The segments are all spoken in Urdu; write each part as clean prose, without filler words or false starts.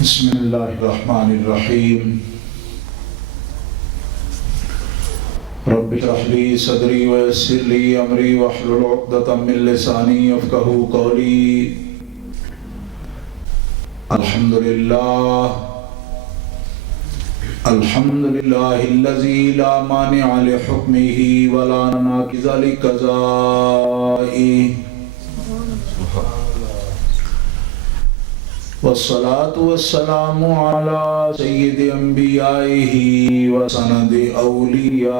بسم اللہ الرحمن الرحیم رب اشرح لي صدری ویسر لي امری واحلل عقدۃ من لسانی یفقہوا قولی الحمد للہ الذی لا مانع لحکمہ ولا ناقض لقضائہ والصلاة والسلام على سید انبیائہ وسند اولیائہ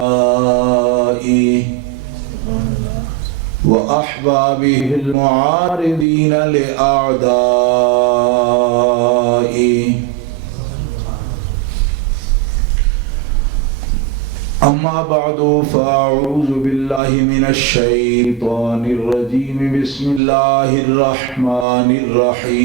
واحبابہ المعارضین لأعدائہ اما بعد فاعوذ باللہ من الشیطان الرجیم بسم اللہ الرحمن الرحیم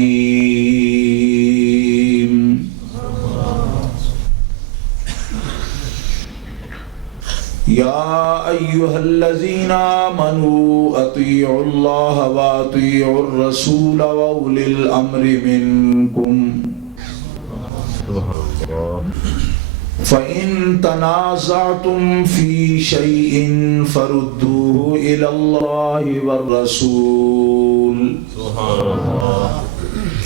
یا ایہا الذین آمنوا اطیعوا اللہ واطیعوا الرسول واولی الامر منکم فَإِن تَنَازَعْتُمْ فِي شَيْءٍ فَرُدُّوهُ إِلَى اللَّهِ وَالرَّسُولِ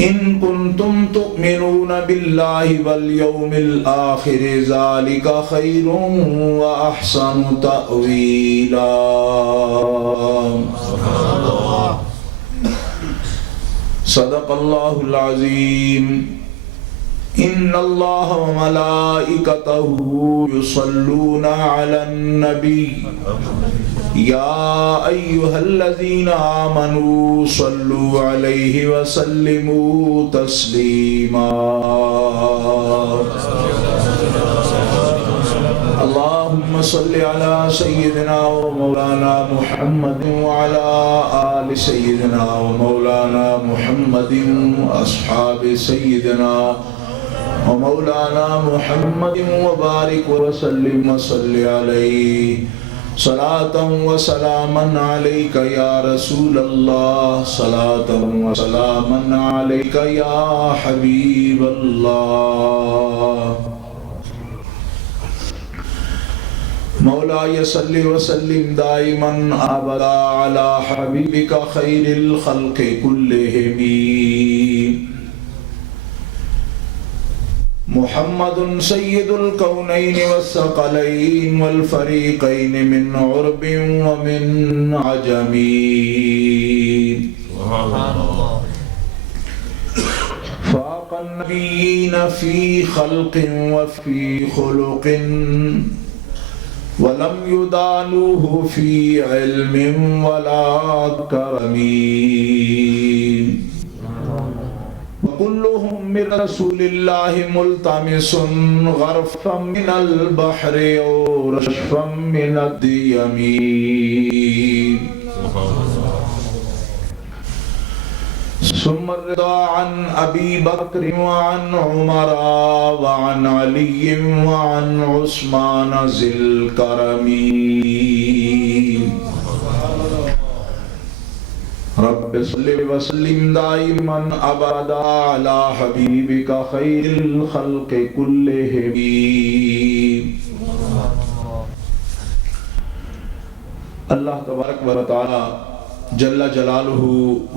إِن كُنتُمْ تُؤْمِنُونَ بِاللَّهِ وَالْيَوْمِ الْآخِرِ ذَلِكَ خَيْرٌ وَأَحْسَنُ تَأْوِيلًا صدق اللہ العظیم ان اللہ وملائکتہ یصلون علی النبی یا ایہا الذین آمنوا صلوا علیہ وسلموا تسلیما اللہم صل علی سیدنا ومولانا محمد وعلی آل سیدنا ومولانا محمد واصحاب سیدنا ومولانا محمد وبارک وسلم وصل علیہ صلاة وسلاما علیک یا رسول اللہ صلاة وسلاما علیک یا حبیب اللہ مولاي صل وسلم دائما ابدا على حبيبك خير الخلق كلهم محمد سید الکونین والثقلین والفریقین من عرب ومن عجم فاق النبیین فی خلق وفی خلق ولم يدانوه في علم ولا کرم وكلهم من رسول الله ملتمس غرفا من البحر ورشفا من الديم ثم الرضا عن أبي بكر وعن عمر وعن علي وعن عثمان ذي الكرم رب صل وسلم دائما ابدا على حبيبك خير الخلق كلهم اللہ تبارک و تعالی جل جلالہ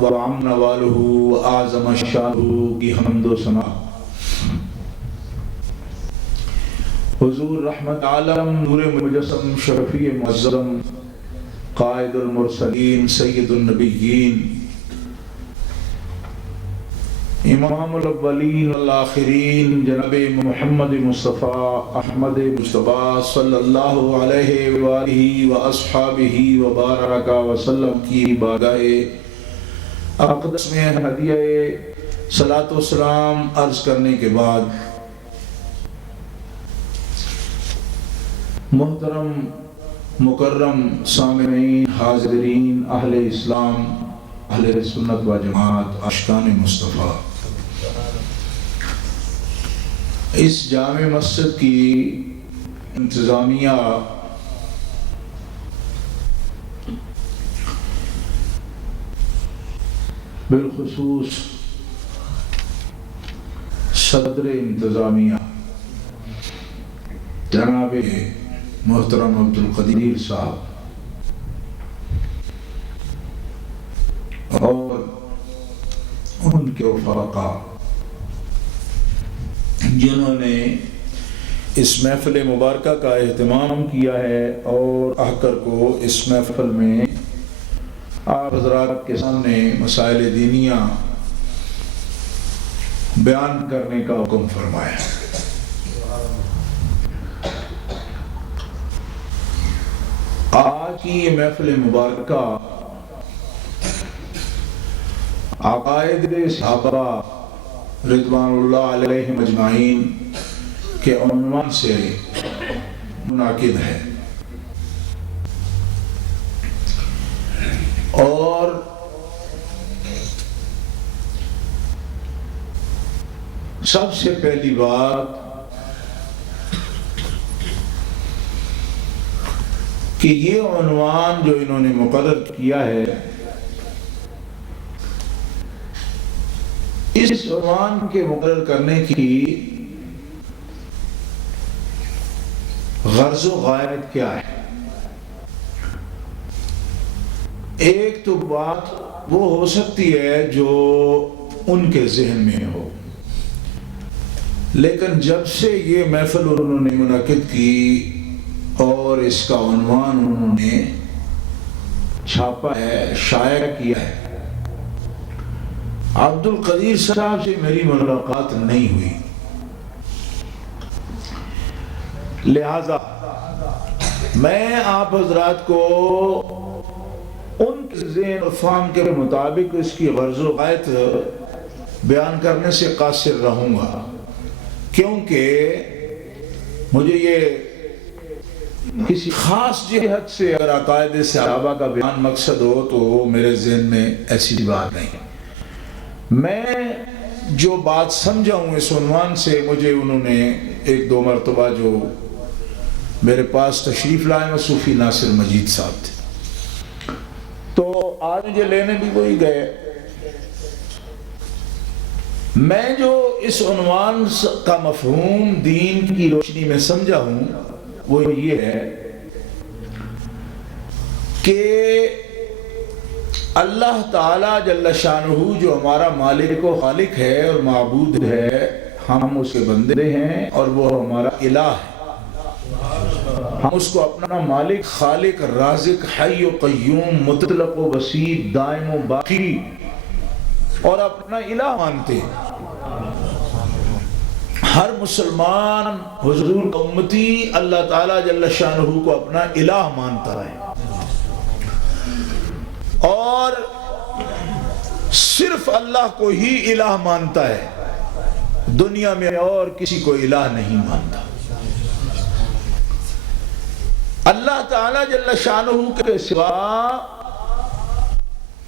وعم نوالہ وآعظم شانہ کی حمد و ثنا حضور رحمت عالم نور مجسم شرفی معظم قائد المرسلین سید النبیین امام الاولین والآخرین جناب محمد مصطفیٰ احمد مصطفیٰ صلی اللہ علیہ وآلہ واصحابہ وبارک وسلم کی بارگاہ اقدس میں ہدیہ صلاۃ و سلام عرض کرنے کے بعد محترم مکرم سامعین حاضرین اہل اسلام اہل سنت و جماعت عاشقان مصطفیٰ اس جامع مسجد کی انتظامیہ بالخصوص صدر انتظامیہ جناب محترم عبدالقدیر صاحب اور ان کے رفقا جنہوں نے اس محفل مبارکہ کا اہتمام کیا ہے اور آ کر کو اس محفل میں آپ حضرات کے سامنے مسائل دینیہ بیان کرنے کا حکم فرمایا ہے۔ آج کی یہ محفل مبارکہ عقائد صحابہ رضوان اللہ علیہم اجمعین کے عنوان سے منعقد ہے، اور سب سے پہلی بات کہ یہ عنوان جو انہوں نے مقرر کیا ہے، اس عنوان کے مقرر کرنے کی غرض و غایت کیا ہے؟ ایک تو بات وہ ہو سکتی ہے جو ان کے ذہن میں ہو، لیکن جب سے یہ محفل انہوں نے منعقد کی اور اس کا عنوان انہوں نے چھاپا ہے، شائع کیا ہے، عبدالقدیر صاحب سے میری ملاقات نہیں ہوئی، لہذا میں آپ حضرات کو ان کے ذہن اور فہم کے مطابق اس کی غرض و غایت بیان کرنے سے قاصر رہوں گا، کیونکہ مجھے یہ کسی خاص جہت سے اگر عقائد صحابہ کا بیان مقصد ہو تو میرے ذہن میں ایسی بات نہیں۔ میں جو بات سمجھا ہوں اس عنوان سے، مجھے انہوں نے ایک دو مرتبہ جو میرے پاس تشریف لائے وہ صوفی ناصر مجید صاحب تھے، تو آج مجھے لینے بھی وہی گئے۔ میں جو اس عنوان کا مفہوم دین کی روشنی میں سمجھا ہوں وہ یہ ہے کہ اللہ تعالیٰ جل شانہ جو ہمارا مالک و خالق ہے اور معبود ہے، ہم اس کے بندے ہیں اور وہ ہمارا الہ ہے، ہم اس کو اپنا مالک، خالق، رازق، حی و قیوم، مطلق و وسیع، دائم و باقی اور اپنا الہ مانتے ہیں۔ ہر مسلمان حضور کا امتی اللہ تعالیٰ جل شانہ کو اپنا الہ مانتا ہے اور صرف اللہ کو ہی الہ مانتا ہے، دنیا میں اور کسی کو الہ نہیں مانتا۔ اللہ تعالیٰ جل شانہ کے سوا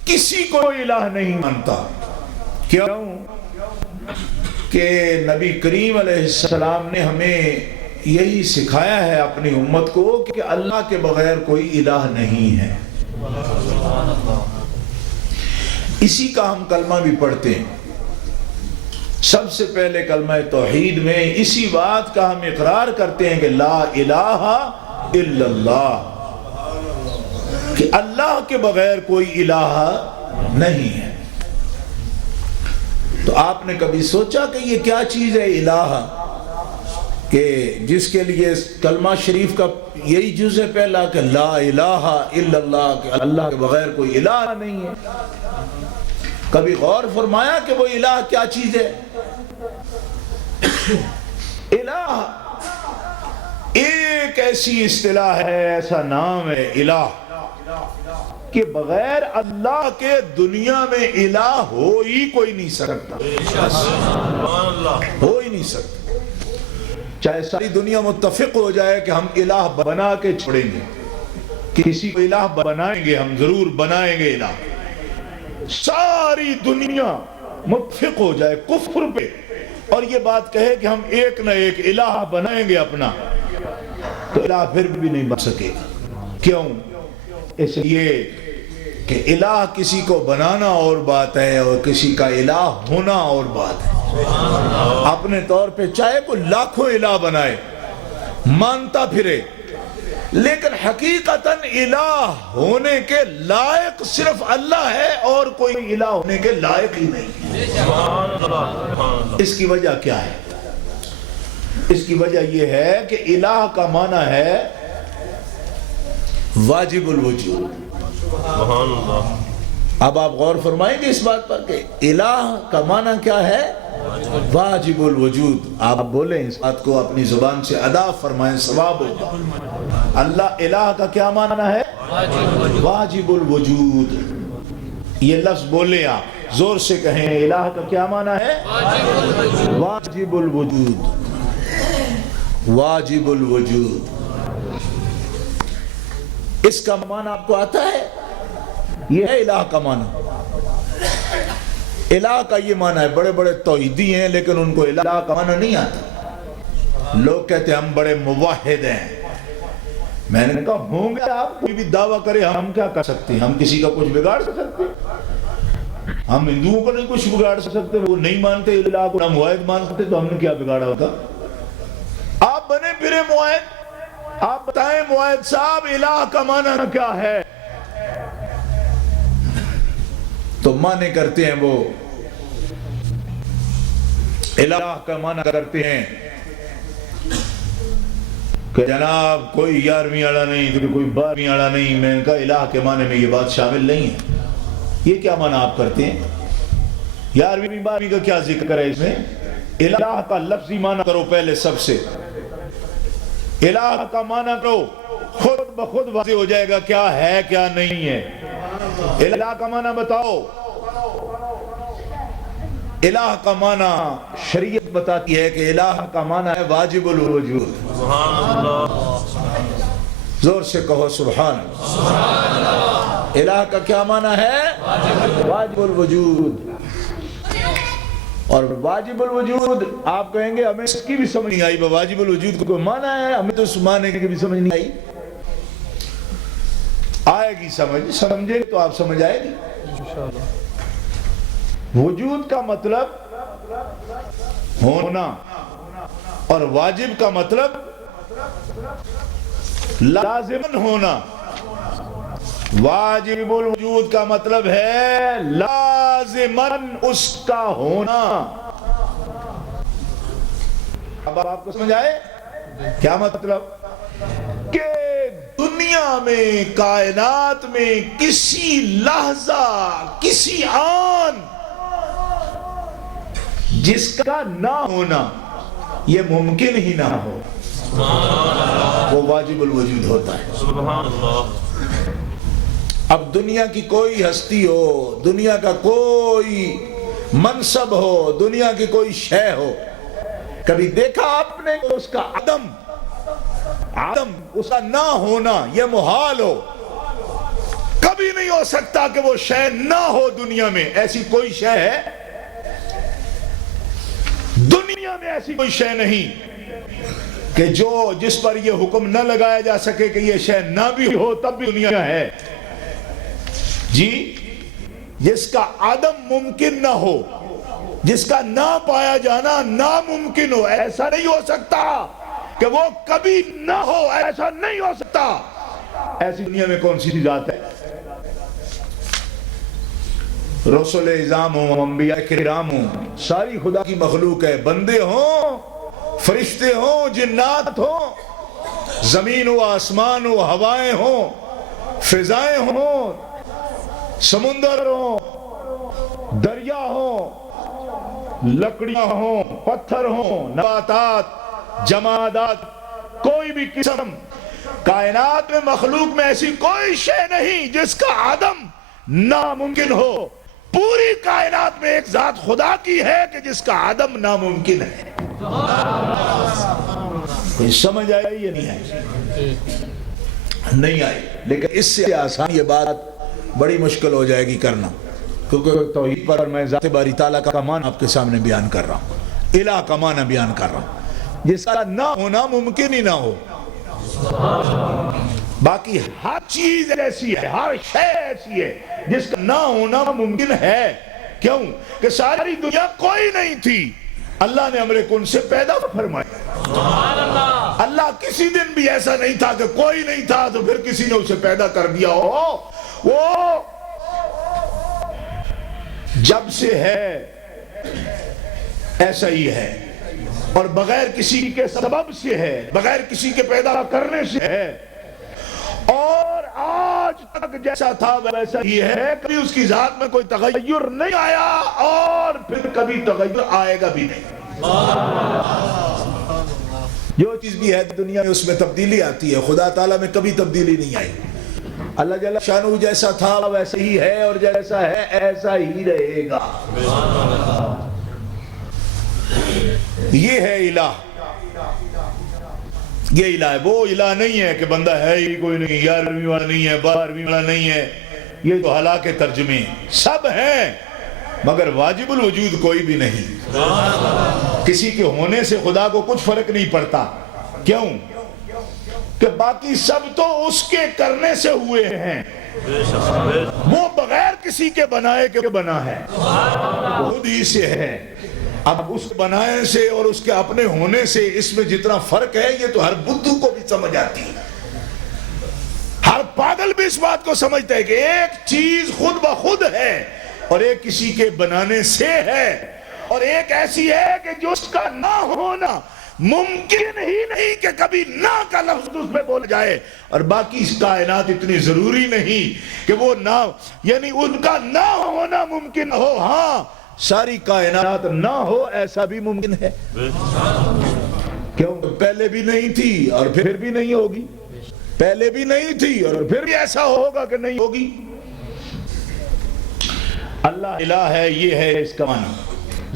کسی کو الہ نہیں مانتا۔ کیوں؟ کہ نبی کریم علیہ السلام نے ہمیں یہی سکھایا ہے اپنی امت کو کہ اللہ کے بغیر کوئی الہ نہیں ہے۔ اسی کا ہم کلمہ بھی پڑھتے ہیں، سب سے پہلے کلمہ توحید میں اسی بات کا ہم اقرار کرتے ہیں کہ لا الہ الا اللہ، کہ اللہ کے بغیر کوئی الہ نہیں ہے۔ تو آپ نے کبھی سوچا کہ یہ کیا چیز ہے الہ، کہ جس کے لیے کلمہ شریف کا یہی جز ہے پہلا کہ لا الہ الا اللہ، کہ اللہ کے بغیر کوئی الہ نہیں ہے؟ کبھی غور فرمایا کہ وہ الہ کیا چیز ہے؟ الہ ایک ایسی اصطلاح ہے، ایسا نام ہے الہ کہ بغیر اللہ کے دنیا میں الہ ہو ہی کوئی نہیں سکتا، ہو ہی نہیں سکتا، چاہے ساری دنیا متفق ہو جائے کہ ہم الہ بنا کے چھوڑیں گے، کسی کو الہ بنائیں گے، ہم ضرور بنائیں گے الہ، ساری دنیا متفق ہو جائے کفر پہ اور یہ بات کہے کہ ہم ایک نہ ایک الہ بنائیں گے اپنا، تو الہ پھر بھی نہیں بن سکے گا۔ کیوں؟ اس لیے کہ الہ کسی کو بنانا اور بات ہے اور کسی کا الہ ہونا اور بات ہے۔ اپنے طور پہ چاہے کو لاکھوں الہ بنائے، مانتا پھرے، لیکن حقیقتاً الہ ہونے کے لائق صرف اللہ ہے اور کوئی الہ ہونے کے لائق ہی نہیں ہے۔ اس کی وجہ کیا ہے؟ اس کی وجہ یہ ہے کہ الہ کا معنی ہے واجب الوجود۔ اب آپ غور فرمائیں گے اس بات پر کہ الہ کا معنی کیا ہے؟ واجب الوجود۔ آپ بولیں اس بات کو اپنی زبان سے ادا فرمائیں، ثواب ہوگا۔ اللہ الہ کا کیا معنی ہے؟ واجب الوجود۔ یہ لفظ بولیں، آپ زور سے کہیں، الہ کا کیا معنی ہے؟ واجب الوجود، واجب الوجود۔ اس کا معنی آپ کو آتا ہے؟ یہ ہے الہ کا معنی۔ الہ کا یہ معنی ہے، بڑے بڑے توحیدی ہیں لیکن ان کو الہ کا معنی نہیں آتا۔ لوگ کہتے ہیں ہم بڑے موحد ہیں۔ میں نے کہا ہوں گے آپ، کوئی بھی دعویٰ کرے، ہم کیا کر سکتے ہیں؟ ہم کسی کا کچھ بگاڑ سکتے؟ ہم ہندوؤں کو نہیں کچھ بگاڑ سکتے، وہ نہیں مانتے الہ کو، نہ موحد مانتے، تو ہم نے کیا بگاڑا ہوتا؟ آپ بنے پھرے موحد، آپ بتائیں موحد صاحب الہ کا معنی کیا ہے؟ تو معنی کرتے ہیں، وہ الہ کا معنی کرتے ہیں کہ جناب کوئی 11ویں آڑا نہیں، کوئی 12ویں آڑا نہیں۔ میں نے کہا الہ کے معنی میں یہ بات شامل نہیں ہے۔ یہ کیا معنی آپ کرتے ہیں؟ 11ویں 12ویں کا کیا ذکر ہے اس میں؟ الہ کا لفظی معنی کرو پہلے سب سے، الہ کا معنی کرو، خود بخود واضح ہو جائے گا کیا ہے کیا نہیں ہے۔ الہ کا معنی بتاؤ۔ الہ کا معنی شریعت بتاتی ہے کہ الہ کا معنی ہے واجب الوجود۔ زور سے کہو سبحان اللہ۔ الہ کا کیا معنی ہے؟ واجب الوجود۔ اور واجب الوجود آپ کہیں گے ہمیں اس کی بھی سمجھ نہیں آئی، واجب الوجود کو کوئی معنی ہے؟ ہمیں تو اس معنی کی بھی سمجھ نہیں آئی۔ آئے گی سمجھ، سمجھیں تو آپ سمجھ آئے گی۔ وجود کا مطلب ہونا اور واجب کا مطلب لازمن ہونا۔ واجب الوجود کا مطلب ہے لازمن اس کا ہونا۔ اب آپ کو سمجھ آئے کیا مطلب؟ کہ دنیا میں، کائنات میں کسی لحظہ، کسی آن جس کا نہ ہونا یہ ممکن ہی نہ ہو، وہ واجب الوجود ہوتا ہے۔ اب دنیا کی کوئی ہستی ہو، دنیا کا کوئی منصب ہو، دنیا کی کوئی شے ہو، کبھی دیکھا آپ نے اس کا عدم، اس کا نہ ہونا یہ محال ہو؟ کبھی نہیں ہو سکتا کہ وہ شے نہ ہو دنیا میں۔ ایسی کوئی شے ہے؟ دنیا میں ایسی کوئی شے نہیں کہ جس پر یہ حکم نہ لگایا جا سکے کہ یہ شے نہ بھی ہو تب بھی دنیا ہے جی۔ جس کا عدم ممکن نہ ہو، جس کا نہ پایا جانا ناممکن ہو، ایسا نہیں ہو سکتا کہ وہ کبھی نہ ہو، ایسا نہیں ہو سکتا۔ ایسی دنیا میں کون سی ذات ہے؟ رسول اعظام ہوں، انبیاء کرام ہوں، ساری خدا کی مخلوق ہے، بندے ہوں، فرشتے ہوں، جنات ہوں، زمین و آسمان و ہوائیں ہوں، فضائیں ہوں، سمندر ہوں، دریا ہوں، لکڑیاں ہوں، پتھر ہوں، نباتات، جمادات، کوئی بھی قسم کائنات میں، مخلوق میں ایسی کوئی شے نہیں جس کا عدم ناممکن ہو۔ پوری کائنات میں ایک ذات خدا کی ہے کہ جس کا عدم ناممکن ہے۔ کوئی سمجھ آئی یا نہیں آئی؟ نہیں آئی، لیکن اس سے آسان یہ بات بڑی مشکل ہو جائے گی کرنا، کیونکہ توحید پر میں ذات باری تعالیٰ کا معنی آپ کے سامنے بیان کر رہا ہوں، الہ کا معنی بیان کر رہا ہوں، جس کا نہ ہونا ممکن ہی نہ ہو۔ باقی ہر چیز ایسی ہے، ہر شے ایسی ہے جس کا نہ ہونا ممکن ہے۔ کیوں کہ ساری دنیا کوئی نہیں تھی، اللہ نے امر کن سے پیدا فرمایا۔ اللہ کسی دن بھی ایسا نہیں تھا کہ کوئی نہیں تھا تو پھر کسی نے اسے پیدا کر دیا ہو۔ وہ جب سے ہے ایسا ہی ہے، اور بغیر کسی کے سبب سے ہے، بغیر کسی کے پیدا کرنے سے ہے، اور آج تک جیسا تھا ویسا ہی ہے۔ کبھی اس کی ذات میں کوئی تغیر نہیں آیا اور پھر کبھی تغیر آئے گا بھی نہیں۔ جو چیز بھی ہے دنیا میں اس میں تبدیلی آتی ہے، خدا تعالیٰ میں کبھی تبدیلی نہیں آئی۔ اللہ جل شانہ جیسا تھا ویسا ہی ہے، اور جیسا ہے ایسا ہی رہے گا۔ یہ ہے الہ، یہ الہ ہے۔ وہ الہ نہیں ہے کہ بندہ ہے ہی کوئی نہیں، 11ویں والا نہیں ہے، 12ویں والا نہیں ہے۔ یہ تو ہلاکے ترجمے، سب ہیں مگر واجب الوجود کوئی بھی نہیں۔ کسی کے ہونے سے خدا کو کچھ فرق نہیں پڑتا۔ کیوں؟ کہ باقی سب تو اس کے کرنے سے ہوئے ہیں، وہ بغیر کسی کے بنائے کے بنا ہے، خود ہی سے ہے۔ اب اس بنائے سے اور اس کے اپنے ہونے سے اس میں جتنا فرق ہے یہ تو ہر بدھو کو بھی سمجھ آتی ہے۔ ہر پاگل بھی اس بات کو سمجھتا ہے کہ ایک چیز خود بخود ہے اور ایک کسی کے بنانے سے ہے، اور ایک ایسی ہے کہ جو اس کا نہ ہونا ممکن ہی نہیں کہ کبھی نہ کا لفظ اس میں بول جائے، اور باقی اس کائنات اتنی ضروری نہیں کہ وہ نہ، یعنی ان کا نہ ہونا ممکن ہو، ہاں ساری کائنات نہ ہو ایسا بھی ممکن ہے۔ کیوں؟ پہلے بھی نہیں تھی اور پھر بھی نہیں ہوگی، پہلے بھی نہیں تھی اور پھر بھی ایسا ہوگا کہ نہیں ہوگی۔ اللہ الہ ہے، یہ ہے اس کا معنی۔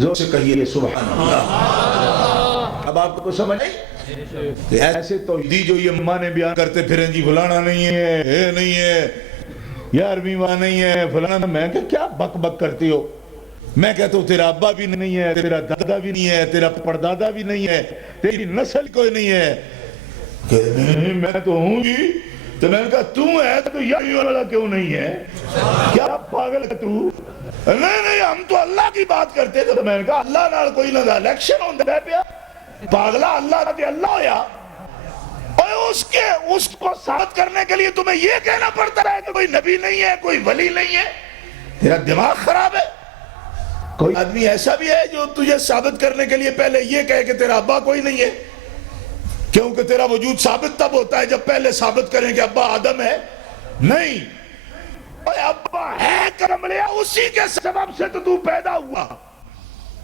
زور سے کہیے سبحان اللہ۔ اب آپ کو سمجھ آئی کہ ایسے توحیدی جو یہ معنی بیان کرتے پھریں جی فلانا نہیں ہے، یہ نہیں ہے، 11ویں والا نہیں ہے، فلانا، میں کہ کیا بک بک کرتی ہو؟ میں کہتا ہوں تیرا ابا بھی نہیں ہے، تیرا دادا بھی نہیں ہے، تیرا پردادا بھی نہیں ہے، تیری نسل کوئی نہیں ہے۔ کہ نہیں میں تو ہوں گی۔ تو میں نے کہا تو ہے تو یہ والا کیوں نہیں ہے؟ کیا پاگل ہے تو؟ نہیں ہم تو اللہ کی بات کرتے تھے۔ تو میں نے کہا اللہ نال کوئی نہ الیکشن ہوندہ ہے پیا، پاگلا اللہ تے اللہ ہویا، اور اس کو ثابت کرنے کے لیے تمہیں یہ کہنا پڑتا ہے کہ کوئی نبی نہیں ہے، کوئی ولی نہیں ہے۔ تیرا دماغ خراب ہے۔ کوئی آدمی ایسا بھی ہے جو تجھے ثابت کرنے کے لیے پہلے یہ کہے کہ تیرا ابا کوئی نہیں ہے؟ کیونکہ تیرا وجود ثابت تب ہوتا ہے جب پہلے ثابت کریں کہ ابا آدم ہے۔ نہیں، ابا ہے کرم لیا، اسی کے سبب سے تو پیدا ہوا۔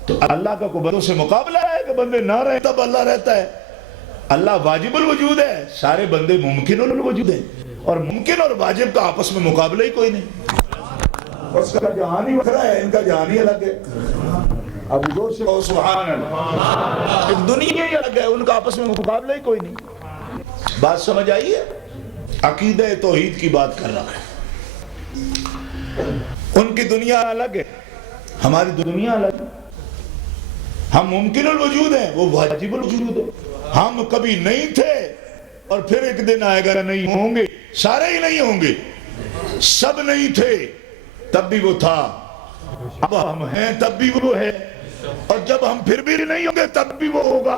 تو اللہ کا کوئی بندوں سے مقابلہ ہے کہ بندے نہ رہے تب اللہ رہتا ہے؟ اللہ واجب الوجود ہے، سارے بندے ممکن الوجود ہیں، اور ممکن اور واجب کا آپس میں مقابلہ ہی کوئی نہیں۔ اس کا جہان ہی وکھرا ہے، ان کا جہان ہی الگ ہے۔ اب زور سے کہو سبحان اللہ۔ ایک دنیا ہی الگ ہے، ان کا آپس میں مقابلہ ہی کوئی نہیں۔ بات سمجھ آئی ہے؟ عقیدہ توحید کی بات کر رہا ہے۔ ان کی دنیا الگ ہے، ہماری دنیا الگ ہے۔ ہم ممکن الوجود ہیں، وہ واجب الوجود ہے۔ ہم کبھی نہیں تھے اور پھر ایک دن آئے گا نہیں ہوں گے، سارے ہی نہیں ہوں گے۔ سب نہیں تھے تب بھی وہ تھا، اب ہم ہیں تب بھی وہ ہے، اور جب ہم پھر بھی نہیں ہوں گے تب بھی وہ ہوگا۔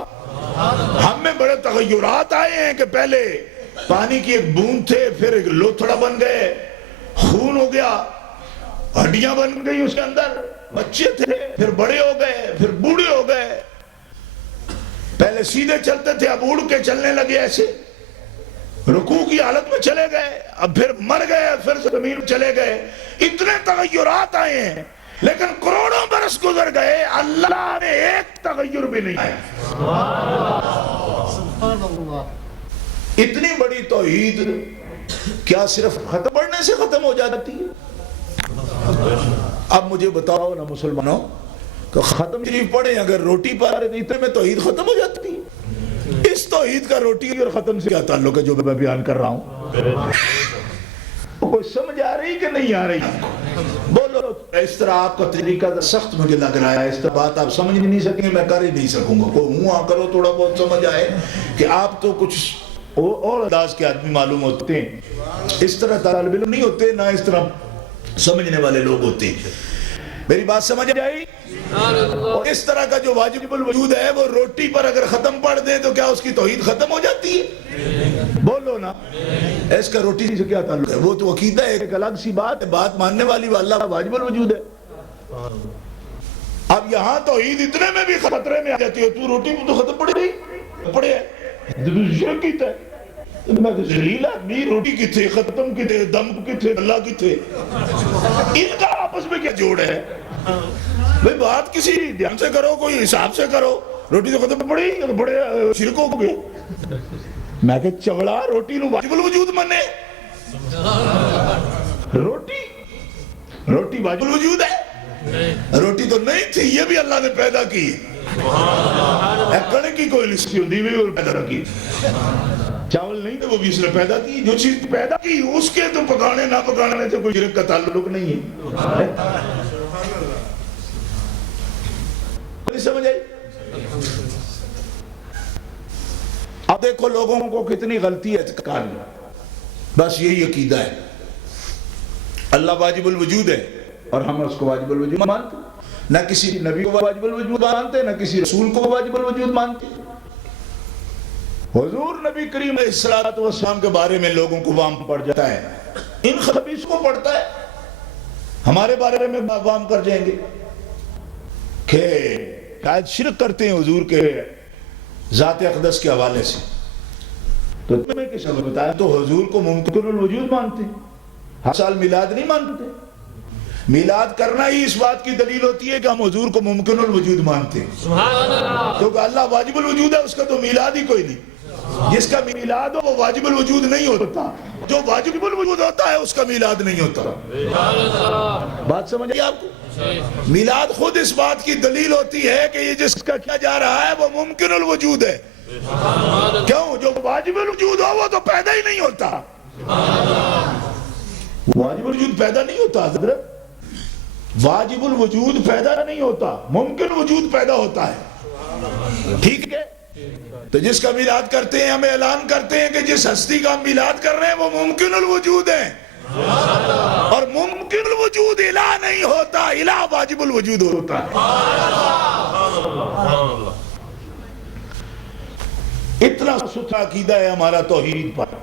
ہم میں بڑے تغیرات آئے ہیں کہ پہلے پانی کی ایک بوند تھے، پھر ایک لوتھڑا بن گئے، خون ہو گیا، ہڈیاں بن گئی اس کے اندر، بچے تھے پھر بڑے ہو گئے، پھر بوڑھے ہو گئے۔ پہلے سیدھے چلتے تھے، اب اڑ کے چلنے لگے، ایسے رکوع کی حالت میں چلے گئے، اب پھر مر گئے، پھر زمین میں چلے گئے۔ اتنے تغیرات آئے ہیں، لیکن کروڑوں برس گزر گئے، اللہ نے ایک تغیر بھی نہیں آیا۔ اتنی بڑی توحید کیا صرف ختم پڑھنے سے ختم ہو جاتی ہے؟ اب مجھے بتاؤ نا مسلمانوں کہ ختم شریف پڑھیں اگر روٹی پا رہے اتنے میں توحید ختم ہو جاتی ہے؟ اس توحید کا روٹی اور ختم سے کیا تعلق ہے جو میں بیان کر رہا ہوں؟ کوئی سمجھ آ رہی کہ نہیں آ رہی؟ بولو۔ اس طرح آپ کا طریقہ سخت مجھے لگ رہا ہے، اس طرح بات آپ سمجھ نہیں سکیں، میں کر ہی نہیں سکوں گا۔ کوئی ہوں آ کرو تھوڑا بہت سمجھ آئے کہ آپ تو کچھ اور انداز کے آدمی معلوم ہوتے ہیں، اس طرح طالب علم نہیں ہوتے، نہ اس طرح سمجھنے والے لوگ ہوتے ہیں۔ میری بات سمجھ آئی؟ اور اس طرح کا جو واجب الوجود ہے وہ روٹی پر اگر ختم پڑھ دے تو کیا اس کی توحید ختم ہو جاتی ہے؟ بولو نا، اس کا روٹی سے کیا تعلق ہے؟ وہ تو عقیدہ ہے، ایک الگ سی بات ہے، بات ماننے والی اللہ واجب الوجود ہے۔ اب یہاں توحید اتنے میں بھی خطرے میں آ جاتی ہے، تو روٹی تو ختم پڑے گئی پڑے ہے، شرک کیتا ہے۔ میں کہ ذلیل آدمی، روٹی کی تھے، ختم کی تھے، دم کی تھے، اللہ کی تھے، ان کا آپس میں کیا جوڑ ہے؟ بھئی بات کسی دھیان سے کرو، کوئی حساب سے کرو، روٹی تو ختم پڑی تو بڑے شرک ہو گئے۔ میں کہ چگڑا روٹی نو واجب الوجود منے، روٹی واجب الوجود ہے، روٹی تو نہیں تھی، یہ بھی اللہ نے پیدا کی، کڑے کی کوئی لسٹی ہوتی بھی وہ پیدا کی، چاول نہیں تھے وہ بھی اس نے پیدا کی، جو چیز پیدا کی اس کے تو پکانے نہ پکانے سے کوئی شرک کا تعلق نہیں ہے۔ سمجھ آئی؟ اب دیکھو لوگوں کو کتنی غلطی ہے اعتقاد میں، بس یہی عقیدہ ہے اللہ واجب الوجود ہے اور ہم اس کو واجب الوجود مانتے، نہ کسی نبی کو واجب الوجود مانتے، نہ کسی رسول کو واجب الوجود مانتے۔ حضور نبی کریم علیہ السلام کے بارے میں لوگوں کو وام پڑ جاتا ہے، ان خبیث کو پڑتا ہے، ہمارے بارے میں وام کر جائیں گے کہ شاید شرک کرتے ہیں حضور کے ذات اقدس کے حوالے سے، تو تمہیں کس نے بتایا؟ تو حضور کو ممکن الوجود مانتے، ہر سال میلاد نہیں مانتے، میلاد کرنا ہی اس بات کی دلیل ہوتی ہے کہ ہم حضور کو ممکن الوجود مانتے ہیں، کیونکہ اللہ واجب الوجود ہے، اس کا تو میلاد ہی کوئی نہیں، جس کا میلاد ہو وہ واجب الوجود نہیں ہوتا، جو واجب الوجود ہوتا ہے اس کا میلاد نہیں ہوتا۔ بات سمجھ آئی آپ کو؟ میلاد خود اس بات کی دلیل ہوتی ہے کہ یہ جس کا کیا جا رہا ہے وہ ممکن الوجود ہے، کیوں؟ جو واجب الوجود ہو وہ تو پیدا ہی نہیں ہوتا، واجب الوجود پیدا نہیں ہوتا حضرت، واجب الوجود پیدا نہیں ہوتا، ممکن وجود پیدا ہوتا ہے، ٹھیک ہے؟ تو جس کا میلاد کرتے ہیں ہمیں اعلان کرتے ہیں کہ جس ہستی کا ہم میلاد کر رہے ہیں وہ ممکن الوجود ہے، اور ممکن الوجود الہ نہیں ہوتا، الہ واجب الوجود ہوتا ہے۔ اتنا ستھرا عقیدہ ہے ہمارا توحید پر،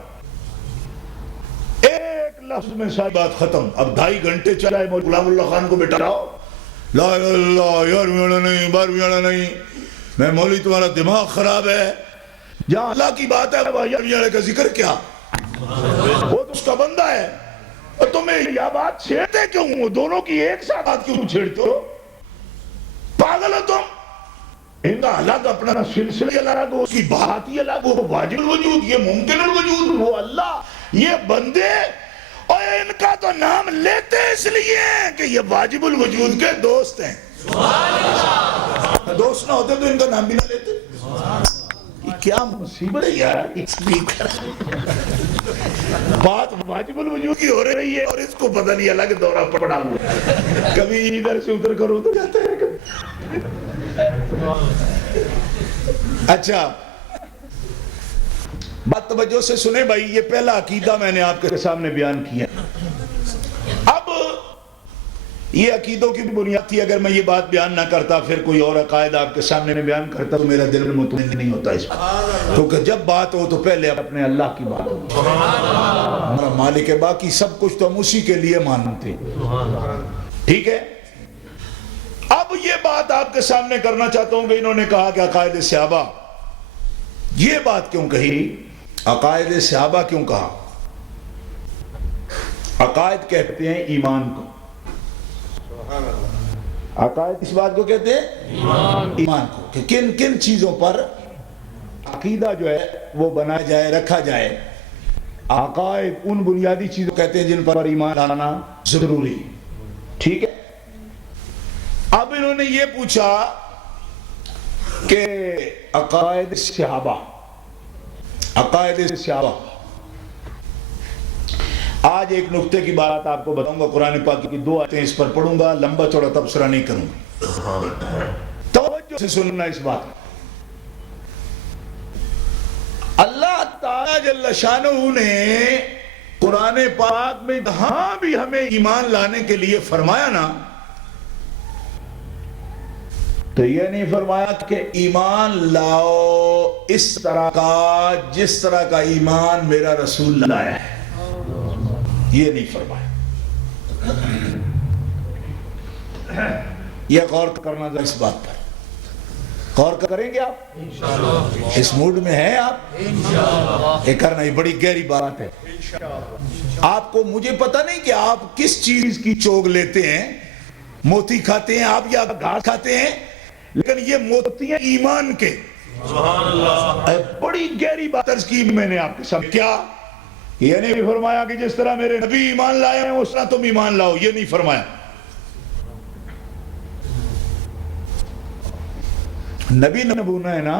ایک لفظ میں ساری بات ختم۔ اب 2.5 گھنٹے چلائے مولانا غلام اللہ خان کو بٹھاؤ، لا الہ الا اللہ، یارویں والا نہیں، 12ویں والا نہیں، میں مولوی تمہارا دماغ خراب ہے، جہاں اللہ کی بات ہے وہاں یارویں والے کا ذکر کیا؟ وہ تو اس کا بندہ ہے، اور تمہیں یہ بات چھیڑتے کیوں ہو؟ دونوں کی ایک ساتھ بات کیوں چھیڑتے ہو؟ پاگل ہو تم؟ ان کا الگ اپنا سلسلہ الگ ہو، اس کی بات ہی الگ ہو، واجب الوجود، یہ ممکن الوجود، وہ اللہ، یہ بندے، اور ان کا تو نام لیتے اس لیے ہیں کہ یہ واجب الوجود کے دوست ہیں۔ دوست نہ ہوتے تو ان کا نام بھی نہ لیتے۔ یہ کیا مصیبت ہے یار، بات واجب الوجود کی ہو رہی ہے اور اس کو پتہ نہیں الگ دورہ پڑا ہوا، کبھی ادھر سے ادھر کرو تو جاتا ہے۔ اچھا بات توجہ سے سنیں بھائی، یہ پہلا عقیدہ میں نے آپ کے سامنے بیان کیا۔ اب یہ عقیدوں کی بنیاد تھی، اگر میں یہ بات بیان نہ کرتا پھر کوئی اور عقائد آپ کے سامنے میں بیان کرتا تو میرا دل مطمئن نہیں ہوتا اس پر، کیونکہ جب بات ہو تو پہلے اپنے اللہ کی بات ہو، ہمارا مالک ہے، باقی سب کچھ تو ہم اسی کے لیے مانتے ہیں، ٹھیک ہے؟ اب یہ بات آپ کے سامنے کرنا چاہتا ہوں کہ انہوں نے کہا کہ عقائد صحابہ، یہ بات کیوں کہی؟ عقائد صحابہ کیوں کہا؟ عقائد کہتے ہیں ایمان کو، عقائد اس بات کو کہتے ہیں ایمان کو، کہ کن کن چیزوں پر عقیدہ جو ہے وہ بنایا جائے، رکھا جائے۔ عقائد ان بنیادی چیزوں کہتے ہیں جن پر ایمان لانا ضروری، ٹھیک ہے؟ اب انہوں نے یہ پوچھا کہ عقائد صحابہ، عقائد صحابہ، آج ایک نقطے کی بات آپ کو بتاؤں گا، قرآن پاک کی 2 آیتیں اس پر پڑھوں گا، لمبا چوڑا تبصرہ نہیں کروں گا، توجہ سے سننا اس بات۔ اللہ تعالیٰ جل شانہ نے قرآن پاک میں جہاں بھی ہمیں ایمان لانے کے لیے فرمایا نا، تو یہ نہیں فرمایا کہ ایمان لاؤ اس طرح کا جس طرح کا ایمان میرا رسول لایا ہے، یہ نہیں فرمایا۔ یہ غور کرنا تھا اس بات پر، غور کریں گے آپ؟ اس موڈ میں ہیں آپ؟ یہ کرنا، یہ بڑی گہری بات ہے۔ آپ کو، مجھے پتہ نہیں کہ آپ کس چیز کی چوگ لیتے ہیں، موتی کھاتے ہیں آپ یا گھاس کھاتے ہیں، لیکن یہ موتی ہیں ایمان کے۔ بڑی گہری بات عرض کی میں نے آپ کے سامنے۔ کیا یہ نہیں فرمایا کہ جس طرح میرے نبی ایمان لائے ہیں اس طرح تم ایمان لاؤ، یہ نہیں فرمایا۔ نبی نمونہ ہے نا،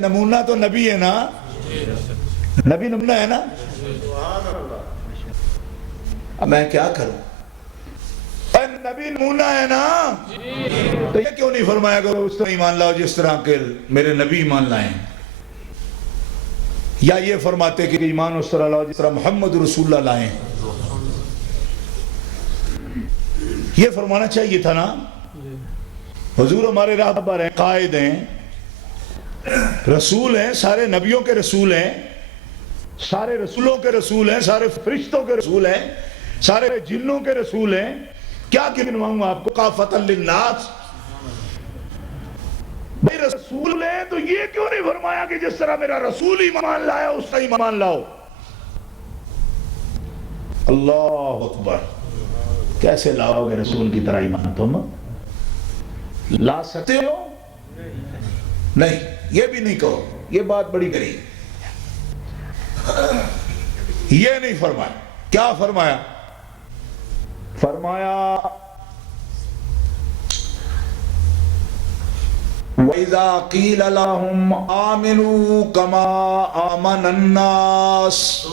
نمونہ تو نبی ہے نا، نبی نمونہ ہے نا۔ اب میں کیا کروں، نبی نمونہ ہے نا، تو یہ کیوں نہیں فرمایا کہ اس طرح ایمان لاؤ جس طرح کہ میرے نبی ایمان لائیں، یا یہ فرماتے کہ ایمان اس طرح لاؤ جس طرح محمد رسول اللہ لائیں؟ یہ فرمانا چاہیے تھا نا۔ حضور ہمارے راہبر ہیں، قائد ہیں، رسول ہیں، سارے نبیوں کے رسول ہیں، سارے رسولوں کے رسول ہیں، سارے فرشتوں کے رسول ہیں، سارے جنوں کے رسول ہیں۔ کیا گنواؤں آپ کو؟ کافۃ للناس، بھئی رسول ہیں تو یہ کیوں نہیں فرمایا کہ جس طرح میرا رسول ایمان لایا اس طرح ایمان لاؤ؟ اللہ اکبر! کیسے لاؤ گے رسول کی طرح ایمان؟ تم لا سکتے ہو؟ نہیں، یہ بھی نہیں کہو، یہ بات بڑی گہری۔ یہ نہیں فرمایا۔ کیا فرمایا؟ فرمایا وَإِذَا قِيلَ لَهُمْ آمِنُوا كَمَا آمَنَ النَّاسِ۔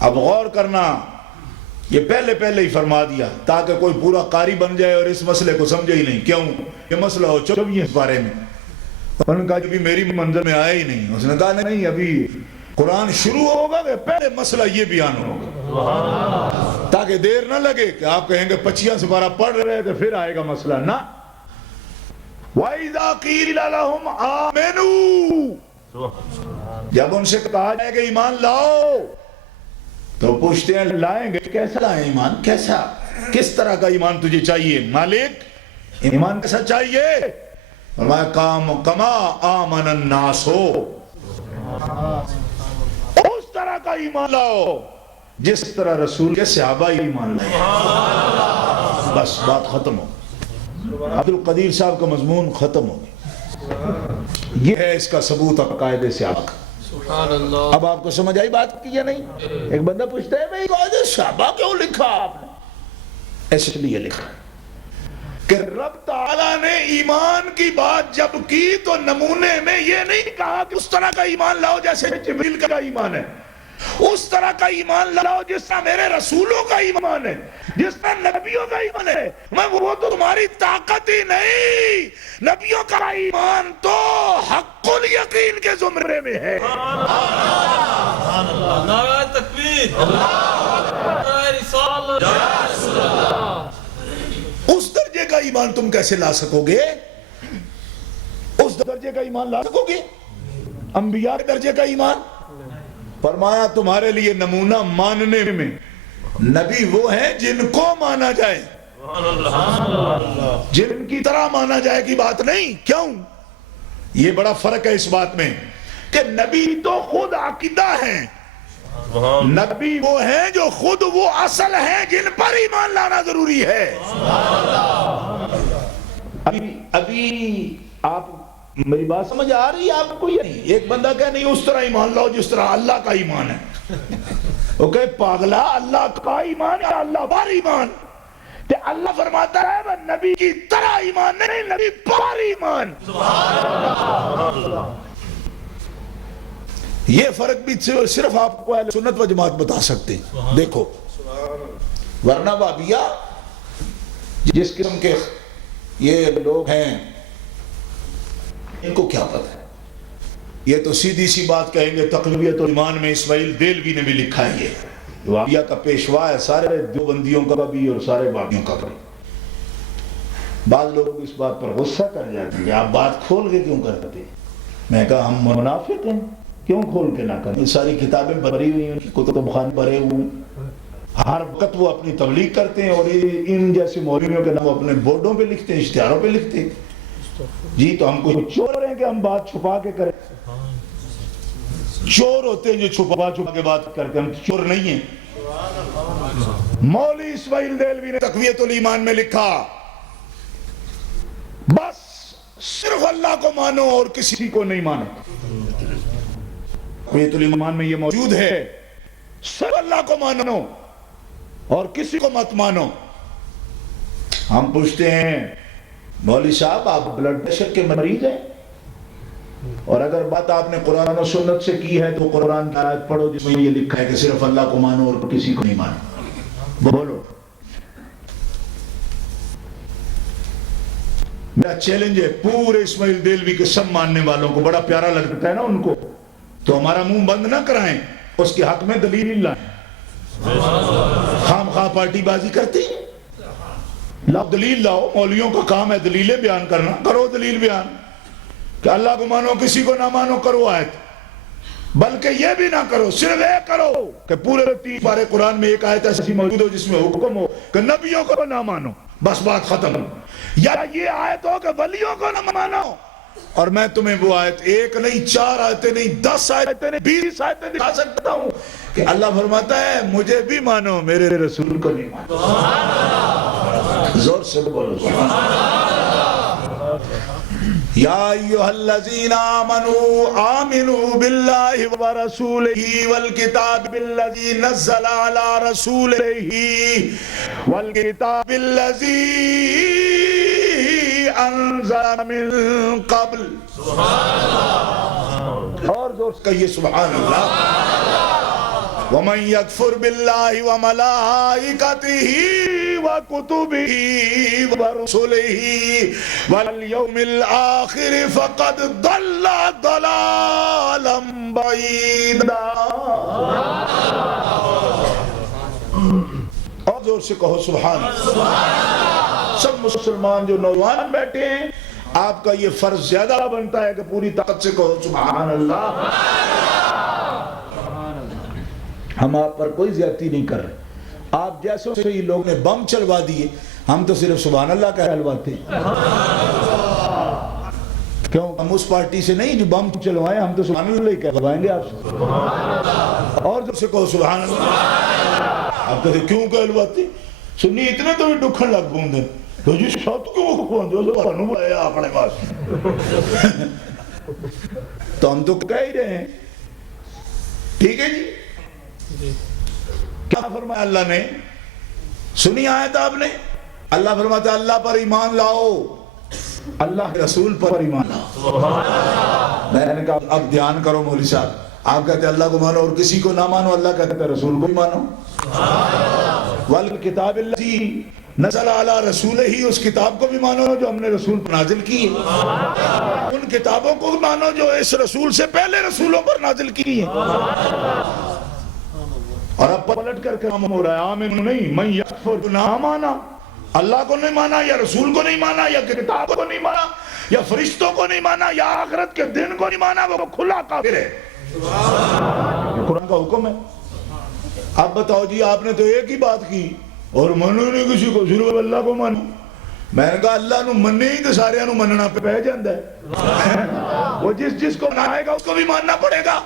اب غور کرنا، یہ پہلے ہی فرما دیا تاکہ کوئی پورا قاری بن جائے اور اس مسئلے کو سمجھے ہی نہیں۔ کیوں؟ یہ مسئلہ ہو چکی ہے اس بارے میں۔ انہوں نے کہا کہ میری منزل میں آیا ہی نہیں۔ اس نے کہا نہیں، ابھی قرآن شروع ہوگا کہ پہلے مسئلہ یہ بیان ہوگا، تاکہ دیر نہ لگے کہ آپ کہیں گے 25 سپارہ پڑھ رہے تو پھر آئے گا مسئلہ۔ نہ، وَإِذَا قِيلَ لَهُمْ آمِنُوا، جب ان سے کہا جائے کہ ایمان لاؤ تو پوچھتے ہیں لائیں گے، کیسا لائیں ایمان؟ کیسا، کس طرح کا ایمان تجھے چاہیے مالک؟ ایمان کیسا چاہیے؟ فرمایا کما آمن الناس، اس طرح کا ایمان لاؤ جس طرح رسول کے صحابہ ایمان لائے۔ بس بات ختم ہو، عبد القدیر صاحب کا مضمون ختم ہو گیا۔ یہ ہے اس کا ثبوت عقائد صحابہ کا۔ اب آپ کو سمجھ آئی بات کی یا نہیں؟ ایک بندہ پوچھتا ہے بھئی قائد صحابہ کیوں لکھا آپ نے؟ اس لیے لکھا کہ رب تعالیٰ نے ایمان کی بات جب کی تو نمونے میں یہ نہیں کہا کہ اس طرح کا ایمان لاؤ جیسے جبریل کا ایمان ہے، اس طرح کا ایمان لاؤ جس طرح میرے رسولوں کا ایمان ہے، جس طرح نبیوں کا ایمان ہے۔ میں وہ تو تمہاری طاقت ہی نہیں، نبیوں کا ایمان تو حق الیقین کے زمرے میں ہے۔ نعرہ تکبیر، نعرہ رسالت، یا رسول اللہ۔ اس درجے کا ایمان تم کیسے لا سکو گے؟ اس درجے کا ایمان لا سکو گے؟ انبیاء کے درجے کا ایمان؟ فرمایا تمہارے لیے نمونہ ماننے میں نبی وہ ہیں جن کو مانا جائے، جن کی طرح مانا جائے کی بات نہیں۔ کیوں؟ یہ بڑا فرق ہے اس بات میں کہ نبی تو خود عقیدہ ہیں، نبی وہ ہیں جو خود وہ اصل ہیں جن پر ایمان لانا ضروری ہے۔ ابھی آپ میری بات سمجھ آ رہی ہے آپ کو یا نہیں؟ ایک بندہ کہے نہیں اس طرح ایمان لاؤ جس طرح اللہ کا ایمان ہے۔ وہ کہے پاگلا، اللہ کا ایمان یا اللہ پر ایمان؟ کہ اللہ فرماتا ہے وہ نبی کی طرح ایمان نہیں، نبی پر ایمان۔ یہ فرق بھی صرف آپ کو اہل سنت و جماعت بتا سکتے ہیں۔ دیکھو، ورنہ وہابیہ جس قسم کے یہ لوگ ہیں ان کو کیا پتہ ہے؟ یہ تو سیدھی سی بات کہیں گے، تقویت الایمان میں اسماعیل دہلوی نے بھی لکھا ہے، یہ وہابیہ کا پیشوا ہے، سارے دیوبندیوں کا بھی اور سارے وہابیوں کا بھی۔ بعض لوگ اس بات پر غصہ کر جاتے ہیں، آپ بات کھول کے کیوں کرتے ہیں؟ میں کہا ہم منافق ہیں، کیوں کھول کے نہ کریں؟ یہ ساری کتابیں بھری ہوئی ہیں، کتب خانے بھرے ہوئے ہیں، ہر وقت وہ اپنی تبلیغ کرتے ہیں، اور ان جیسے مولویوں کے نام اپنے بورڈوں پہ لکھتے ہیں، اشتہاروں پہ لکھتے ہیں۔ جی تو ہم کو چور ہیں کہ ہم بات چھپا کے کریں؟ چور ہوتے ہیں جو چھپا کے بات کرتے ہیں، ہم چور نہیں ہیں۔ مولوی اسماعیل دہلوی نے تقویت الایمان میں لکھا، بس صرف اللہ کو مانو اور کسی کو نہیں مانو۔ تقویت الایمان میں یہ موجود ہے، صرف اللہ کو مانو اور کسی کو مت مانو۔ ہم پوچھتے ہیں مولوی صاحب آپ بلڈ پریشر کے مریض ہیں، اور اگر بات آپ نے قرآن و سنت سے کی ہے تو قرآن کی آیت پڑھو جس میں یہ لکھا ہے کہ صرف اللہ کو مانو اور کسی کو نہیں مانو، بولو۔ میرا چیلنج ہے پورے اسماعیل دہلوی کے سب ماننے والوں کو، بڑا پیارا لگتا ہے نا ان کو، تو ہمارا منہ بند نہ کرائیں، اس کے حق میں دلیل لائیں۔ خام خواہ پارٹی بازی کرتے ہیں، لاؤ دلیل لاؤ، مولویوں کا کام ہے دلیلیں بیان کرنا، کرو دلیل بیان کہ اللہ کو مانو کسی کو نہ مانو، کرو آیت۔ بلکہ یہ بھی نہ کرو، صرف ایک کرو کہ پورے 3 پارے قرآن میں ایک آیت ایسی موجود ہو جس میں حکم ہو کہ نبیوں کو نہ مانو، بس بات ختم۔ یا یہ آیت ہو کہ ولیوں کو نہ مانو، اور میں تمہیں وہ آیت 1 نہیں 4 آیتیں نہیں 10 آیتیں نہیں 20 آیتیں دکھا سکتا ہوں کہ اللہ فرماتا ہے مجھے بھی مانو میرے رسول کو نہیں مانو۔ زور سے بولو سبحان اللہ۔ یا ایھا الذین آمنوا آمنوا باللہ ورسولہ والکتاب الذی نزل علی رسولہ والکتاب الذی انزل من قبل۔ سبحان اللہ، اور زور سے کہیے سبحان اللہ۔ وَمَنْ يَكْفُرْ بِاللَّهِ وَمَلَائِكَتِهِ وَكُتُبِهِ وَرُسُلِهِ وَالْيَوْمِ الْآخِرِ فَقَدْ ضَلَّ ضَلَالًا بَعِيدًا۔ اور زور سے کہو سبحان اللہ۔ سب مسلمان جو نوجوان بیٹھے ہیں، آپ کا یہ فرض زیادہ بنتا ہے کہ پوری طاقت سے کہو سبحان اللہ۔ ہم آپ پر کوئی زیادتی نہیں کر رہے، آپ جیسوں سے یہ لوگ نے بم چلوا دیے، ہم تو صرف سبحان اللہ کہلواتے ہیں۔ کیوں؟ ہم اس پارٹی سے نہیں جو بم چلوائیں، ہم تو سبحان اللہ ہی کہلوائیں گے آپ سے۔ اور جو سے کہو سبحان اللہ۔ آپ کہتے کیوں کہلواتے؟ سنی اتنے تو بھی ڈکھن لگ پوندے تو جی شاید کیوں کھواندے ہو سبحانو بایا اپنے پاس، تو ہم تو کہہ ہی رہے ہیں۔ ٹھیک ہے جی، کیا فرمایا اللہ نے؟ سنی آیت آپ نے؟ اللہ فرماتا ہے اللہ پر ایمان لاؤ، اللہ کے رسول پر ایمان لاؤ۔ میں نے کہا اب دھیان کرو مولوی صاحب، آپ کہتے ہیں اللہ کو مانو اور کسی کو نہ مانو، اللہ کہتے ہیں رسول کو ہی مانو۔ والکتاب الذی نزل علی رسولہ، اس کتاب کو بھی مانو جو ہم نے رسول پر نازل کی ہے، ان کتابوں کو بھی مانو جو اس رسول سے پہلے رسولوں پر نازل کی ہیں۔ اور اب پلٹ کر کے ہم ہو رہا ہے آمین نہیں، من یکفر، نہ مانا، اللہ کو نہیں مانا یا رسول کو نہیں مانا یا کتاب کو نہیں مانا یا فرشتوں کو نہیں مانا یا آخرت کے دن کو نہیں مانا، وہ کھلا کافر ہے۔ یہ قرآن کا حکم ہے۔ اب بتاؤ جی آپ نے تو ایک ہی بات کی اور منو نہیں کسی کو، صرف اللہ کو مانو۔ میں نے کہا اللہ نو مننے ہی تو سارے نو مننا پہ جاندہ ہے، وہ جس کو منائے گا اس کو بھی ماننا پڑے گا۔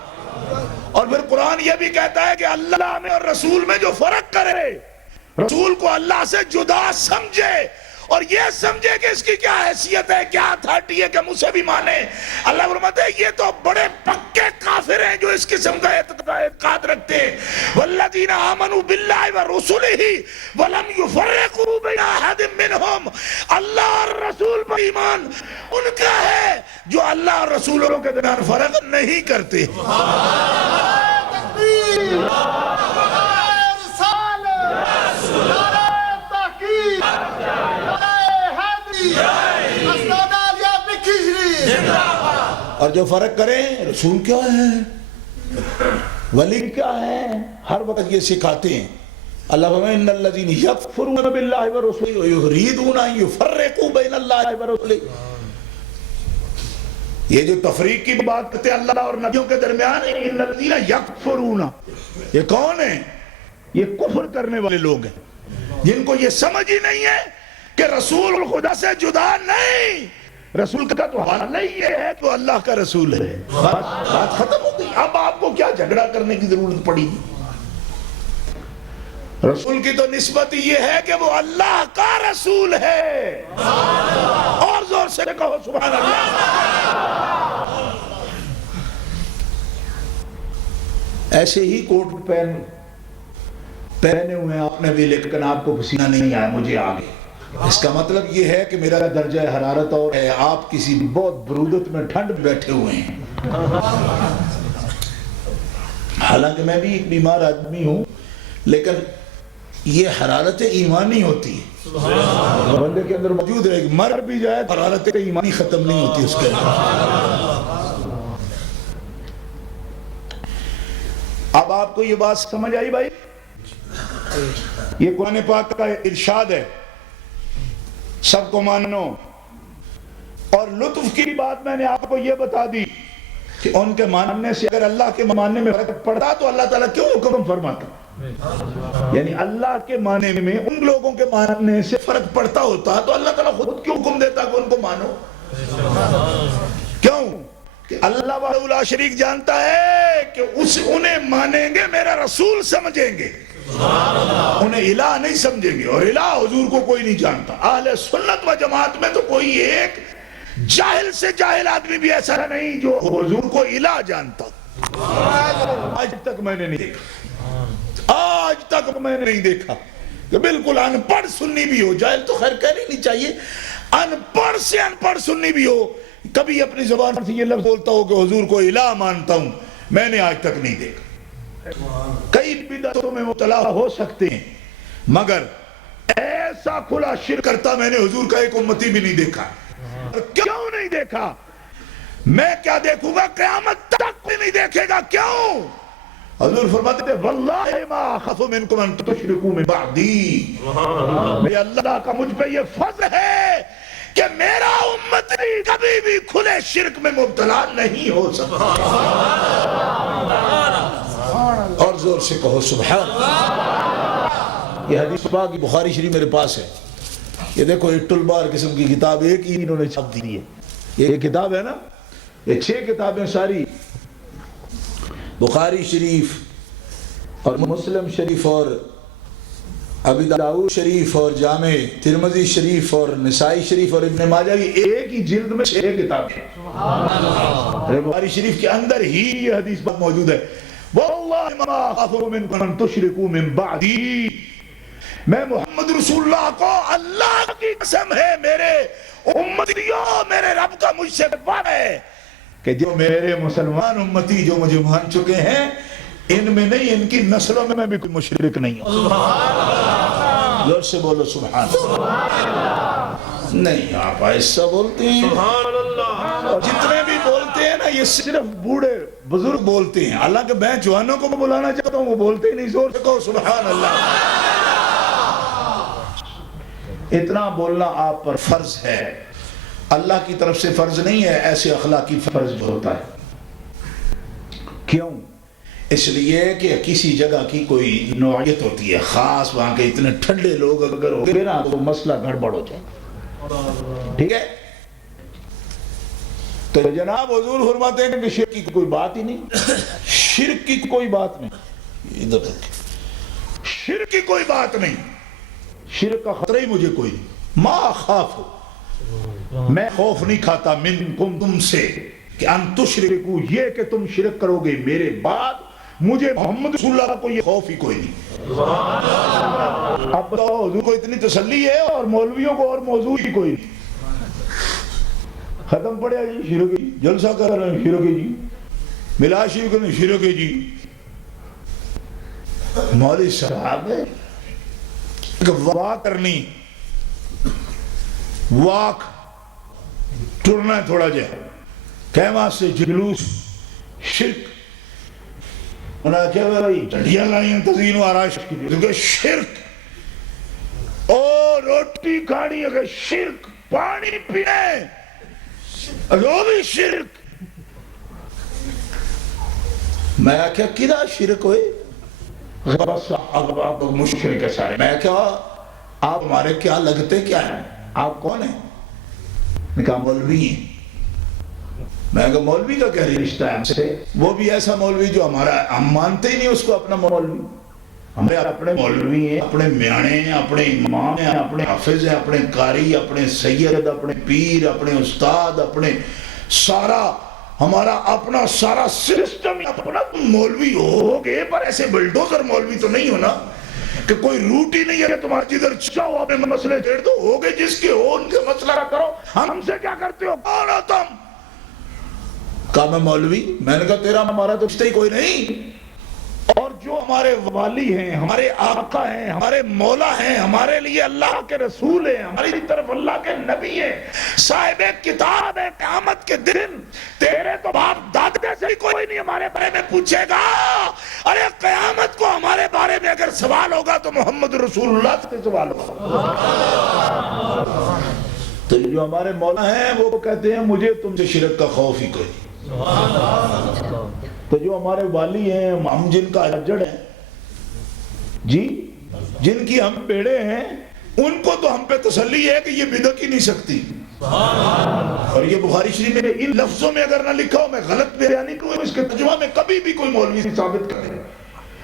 اور پھر قرآن یہ بھی کہتا ہے کہ اللہ میں اور رسول میں جو فرق کرے، رسول کو اللہ سے جدا سمجھے اور یہ سمجھے کہ اس کی کیا حیثیت ہے، کیا اتھارٹی ہے کہ مجھے بھی مانے۔ اللہ فرماتا ہے یہ تو بڑے پکے کافر ہیں جو اس قسم کا اعتقاد رکھتے ہیں۔ والذین آمنوا باللہ ورسلہ ولم یفرقوا بین احد منہم، اللہ اور رسول پر ایمان ان کا ہے جو اللہ اور رسولوں کے درمیان فرق نہیں کرتے۔ اور جو فرق کریں رسول کیا ہے، ولی کیا ہے، ہر وقت یہ سکھاتے ہیں اللہ فرمائے ان الذین یکفرون باللہ ورسولہ ویريدون ان یفرقوا بین اللہ ورسولہ. یہ جو تفریق کی بات کرتے ہیں اللہ اور نبیوں کے درمیان، ان الذین یکفرون، یہ کون ہیں؟ یہ کفر کرنے والے لوگ ہیں جن کو یہ سمجھ ہی نہیں ہے کہ رسول خدا سے جدا نہیں. رسول کا تو حال ہی یہ ہے کہ اللہ کا رسول ہے. بات ختم ہو گئی. اب آپ کو کیا جھگڑا کرنے کی ضرورت پڑی؟ رسول کی تو نسبت یہ ہے کہ وہ اللہ کا رسول ہے. اور زور سے کہو سبحان اللہ. ایسے ہی کوٹ پہنے ہوئے آپ نے بھی، لیکن آپ کو پسینہ نہیں آیا، مجھے آگے. اس کا مطلب یہ ہے کہ میرا درجہ حرارت اور ہے، آپ کسی بہت برودت میں ٹھنڈ میں بیٹھے ہوئے ہیں. حالانکہ میں بھی ایک بیمار آدمی ہوں، لیکن یہ حرارت ایمانی ہوتی ہے، بندے کے اندر موجود ہے. مر بھی جائے حرارت ایمانی ختم نہیں ہوتی اس کے اندر. اب آپ کو یہ بات سمجھ آئی بھائی؟ یہ قرآن پاک کا ارشاد ہے، سب کو مانو. اور لطف کی بات میں نے آپ کو یہ بتا دی کہ ان کے ماننے سے اگر اللہ کے ماننے میں فرق پڑتا تو اللہ تعالیٰ کیوں حکم فرماتا؟ یعنی اللہ کے ماننے میں ان لوگوں کے ماننے سے فرق پڑتا ہوتا تو اللہ تعالیٰ خود کیوں حکم دیتا کہ ان کو مانو؟ کیوں؟ کہ اللہ وحدہ لا شریک جانتا ہے کہ انہیں مانیں گے میرا رسول سمجھیں گے، انہیں الہ نہیں سمجھیں گے. اور الہ حضور کو کوئی نہیں جانتا. اہل سنت و جماعت میں تو کوئی ایک جاہل سے جاہل آدمی بھی ایسا نہیں جو حضور کو الہ جانتا. آج تک میں نے نہیں دیکھا، آج تک میں نے نہیں دیکھا کہ بالکل ان پڑھ سنی بھی ہو، جاہل تو خیر کہنی نہیں چاہیے، ان پڑھ سے ان پڑھ سنی بھی ہو، کبھی اپنی زبان سے یہ لفظ بولتا ہو کہ حضور کو الہ مانتا ہوں. میں نے آج تک نہیں دیکھا. کئی بدعتوں میں مبتلا ہو سکتے ہیں، مگر ایسا کھلا شرک کرتا میں نے حضور کا ایک امتی بھی نہیں دیکھا. کیوں نہیں دیکھا؟ میں کیا دیکھوں گا؟ قیامت تک بھی نہیں دیکھے گا. کیوں؟ حضور فرماتے تھے واللہ ما اخاف منکم ان تشرکوا من بعدی. میرے اللہ کا مجھ پہ یہ فضل ہے کہ میرا امتی کبھی بھی کھلے شرک میں مبتلا نہیں ہو سکتا. اور زور سے کہو سبحان اللہ. یہ حدیث پاک بخاری شریف میرے پاس ہے. یہ دیکھو اٹل بار قسم کی کتاب ایک ہی انہوں نے چھاپ دی ہے. یہ کتاب ہے نا، یہ 6 کتابیں ساری، بخاری شریف اور مسلم شریف اور ابی داؤد شریف اور جامع ترمذی شریف اور نسائی شریف اور ابن ماجہ کی ایک ہی جلد میں 6 کتابیں. بخاری شریف کے اندر ہی یہ حدیث موجود ہے. واللہ ما اخاف منکم ان تشرکوا من بعدی. میں محمد رسول اللہ کو اللہ کی قسم ہے میرے امتیوں، میرے رب کا مجھ سے وعدہ ہے کہ جو میرے مسلمان امتی جو مجھے مان چکے ہیں، ان میں نہیں، ان کی نسلوں میں بھی کوئی مشرک نہیں ہوں. زور سے بولو سبحان اللہ. نہیں آپ ایسا بولتے ہیں، اور جتنے بھی بولتے ہیں نا یہ صرف بوڑھے بزرگ بولتے ہیں. حالانکہ میں جوانوں کو بلانا چاہتا ہوں، وہ بولتے ہی نہیں. زور سے کہو سبحان اللہ. اتنا بولنا آپ پر فرض ہے، اللہ کی طرف سے فرض نہیں ہے. ایسے اخلاقی فرض ہوتا ہے. کیوں؟ اس لیے کہ کسی جگہ کی کوئی نوعیت ہوتی ہے خاص، وہاں کے اتنے ٹھنڈے لوگ اگر ہو گئے نا تو مسئلہ گڑبڑ ہو جائے. ٹھیک ہے؟ تو جناب حضور فرماتے ہیں کہ شرک کی کوئی بات ہی نہیں، شرک کی کوئی بات نہیں. ادھر شرک کی کوئی بات نہیں، شرک کا خطرہ ہی مجھے کوئی نہیں. ما خاف، میں خوف نہیں کھاتا منکم تم سے کہ ان تشرکو، یہ کہ تم شرک کرو گے میرے بعد. مجھے محمد رسول اللہ کو یہ خوف ہی کوئی نہیں. اب تو حضور کو اتنی تسلی ہے اور مولویوں کو اور موضوع ہی کوئی نہیں. ختم پڑیا جی شرک جی، جلسہ کر رہے ہیں شرک جی، ملا شریف کرنے شرک جی. مولوی صاحب واک کرنی، واک ٹرنا ہے تھوڑا جائے، کہما سے جلوس، شرک انہوں نے کہا بھائی جھنڈیاں لائیں تزئین و آرائش کی لیے شرک، اور روٹی کھانی اگر شرک، پانی پینے وہ بھی شرک. میں کہا کدھا شرک ہوئے؟ بس آپ مشرک ہے سارے. میں کہا آپ ہمارے کیا لگتے کیا ہیں؟ آپ کون ہیں؟ میں کہا مولوی ہیں. میں کہا مولوی کا کیا رشتہ ہے ہم سے؟ وہ بھی ایسا مولوی جو ہمارا، ہم مانتے ہی نہیں اس کو اپنا مولوی. ہمیں اپنے مولوی ہیں، اپنے میانے ہیں، اپنے امام ہیں، اپنے حافظ ہیں، اپنے قاری، اپنے سید، اپنے پیر، اپنے استاد، اپنے سارا ہمارا اپنا سارا سسٹم اپنا. مولوی ہو گئے پر ایسے بلڈوزر مولوی تو نہیں ہونا کہ کوئی روٹ ہی نہیں ہے کہ تمہارا جدھر چاہو اپنے مسئلے چھیڑ دو. ہو گئے جس کے ہو ان کے مسئلہ نہ کرو. ہم سے کیا کرتے ہو؟ کون ہو تم؟ کہا میں مولوی. میں نے کہا تیرا ہمارا تو رشتہ ہی کوئی نہیں. اور جو ہمارے والی ہیں، ہمارے آقا ہیں، ہمارے مولا ہیں، ہمارے لیے اللہ کے رسول ہیں، ہماری طرف اللہ کے نبی ہیں، صاحب کتاب ہے، قیامت کے دن تیرے تو باپ دادے سے کوئی نہیں ہمارے بارے میں پوچھے گا. ارے قیامت کو ہمارے بارے میں اگر سوال ہوگا تو محمد رسول اللہ سے سوال ہوگا. تو جو ہمارے مولا ہیں وہ کہتے ہیں مجھے تم سے شرک کا خوف ہی کوئی. تو جو ہمارے والی ہیں، ہم جن کا اجڑ ہیں جی، جن کی ہم پیڑے ہیں، ان کو تو ہم پہ تسلی ہے کہ یہ بدعت ہی نہیں سکتی. اور یہ بخاری شریف میں ان لفظوں میں اگر نہ لکھا ہو، میں غلط بیانی کروں، اس کے ترجمہ میں کبھی بھی کوئی مولوی نہیں ثابت کرے،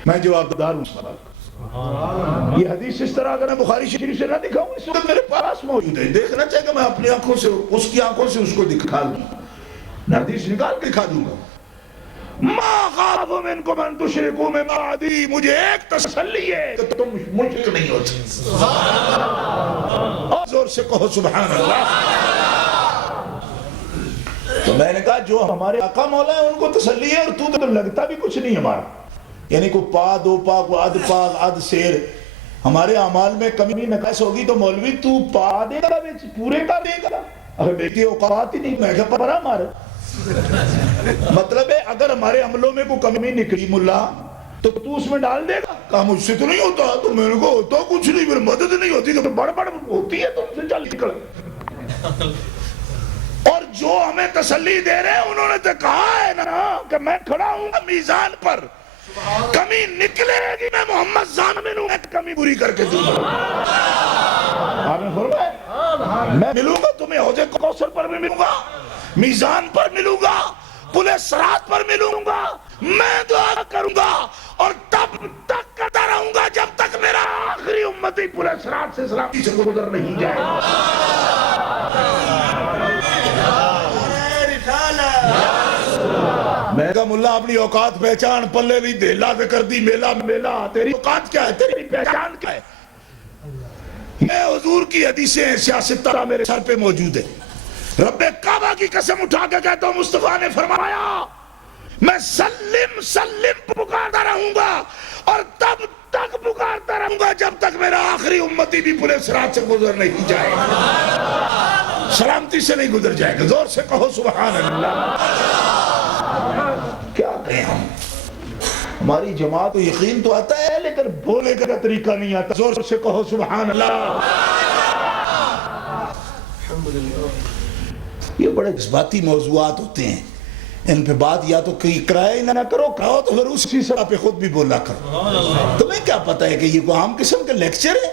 میں جواب دار ہوں اس بات. یہ حدیث اس طرح اگر میں بخاری شریف سے نہ دکھاؤں، اس وقت میرے پاس موجود ہے. دیکھنا چاہے کہ میں اپنی آنکھوں سے اس کی آنکھوں سے اس کو دکھا دوں، میں حدیث نکال کے دکھا دوں گا. ما خاف منکم ان تشرکوا من بعدی، مجھے ایک تسلی ہے کہ تم مشرک نہیں ہوتے. اور زور سے کہو سبحان اللہ. تو میں نے کہا جو ہمارے آقا مولا ہیں ان کو تسلی ہے، اور تو لگتا بھی کچھ نہیں ہمارا. یعنی کوئی پا دو پا کو اد پا اد سیر. ہمارے اعمال میں کمی نقص ہوگی تو مولوی تو پا دے گا پورے کا دے گا. اگر بیٹی اوقات ہی نہیں، میں کہا پرا مار. مطلب ہے اگر ہمارے عملوں میں کوئی کمی نکلی ملا تو اس میں ڈال دے گا. کہا مجھ سے تو نہیں ہوتا. تو میں نے کہا ہوتا کچھ نہیں، پھر مدد نہیں ہوتی تو بڑھ بڑھ ہوتی ہے، تم سے چل نکل. اور جو ہمیں تسلی دے رہے ہیں انہوں نے تو کہا ہے نا کہ میں کھڑا ہوں گا میزان پر، کمی نکلے گی میں محمد ضامن ہوں، کمی بری کر کے دوں گا. آپ نے فرمایا میں ملوں گا تمہیں حوض کوثر پر بھی ملوں گا، میزان پر ملوں گا، پل صراط پر ملوں گا. میں دعا کروں گا اور تب تک کرتا رہوں گا جب تک میرا آخری امتی پل صراط سے سلامتی سے گزر نہیں جائے. میں کہا ملا اپنی اوقات پہچان، پلے بھی دہلا سے کر دی میلا میلا. تیری اوقات کیا ہے؟ تیری پہچان کیا ہے؟ میں حضور کی حدیثیں ہیں سیاست طرح میرے سر پہ موجود ہے. رب کعبہ کی قسم اٹھا کے کہتا ہوں مصطفیٰ نے فرمایا میں سلم سلم پکارتا رہوں گا اور تب تک پکارتا رہوں گا جب تک میرا آخری امتی بھی پورے صراط سے گزر نہیں جائے، سلامتی سے نہیں گزر جائے گا. زور سے کہو سبحان اللہ. کیا کہیں ہم؟ ہماری جماعت کو یقین تو آتا ہے لیکن بولے کا طریقہ نہیں آتا. زور سے کہو سبحان اللہ. یہ بڑے جذباتی موضوعات ہوتے ہیں، ان پہ بات یا تو کرائے نہ کرو، کہو تو پھر اسی سڑا پہ خود بھی بولا کرو. تمہیں کیا پتہ ہے کہ یہ کوئی عام قسم کے لیکچر ہے؟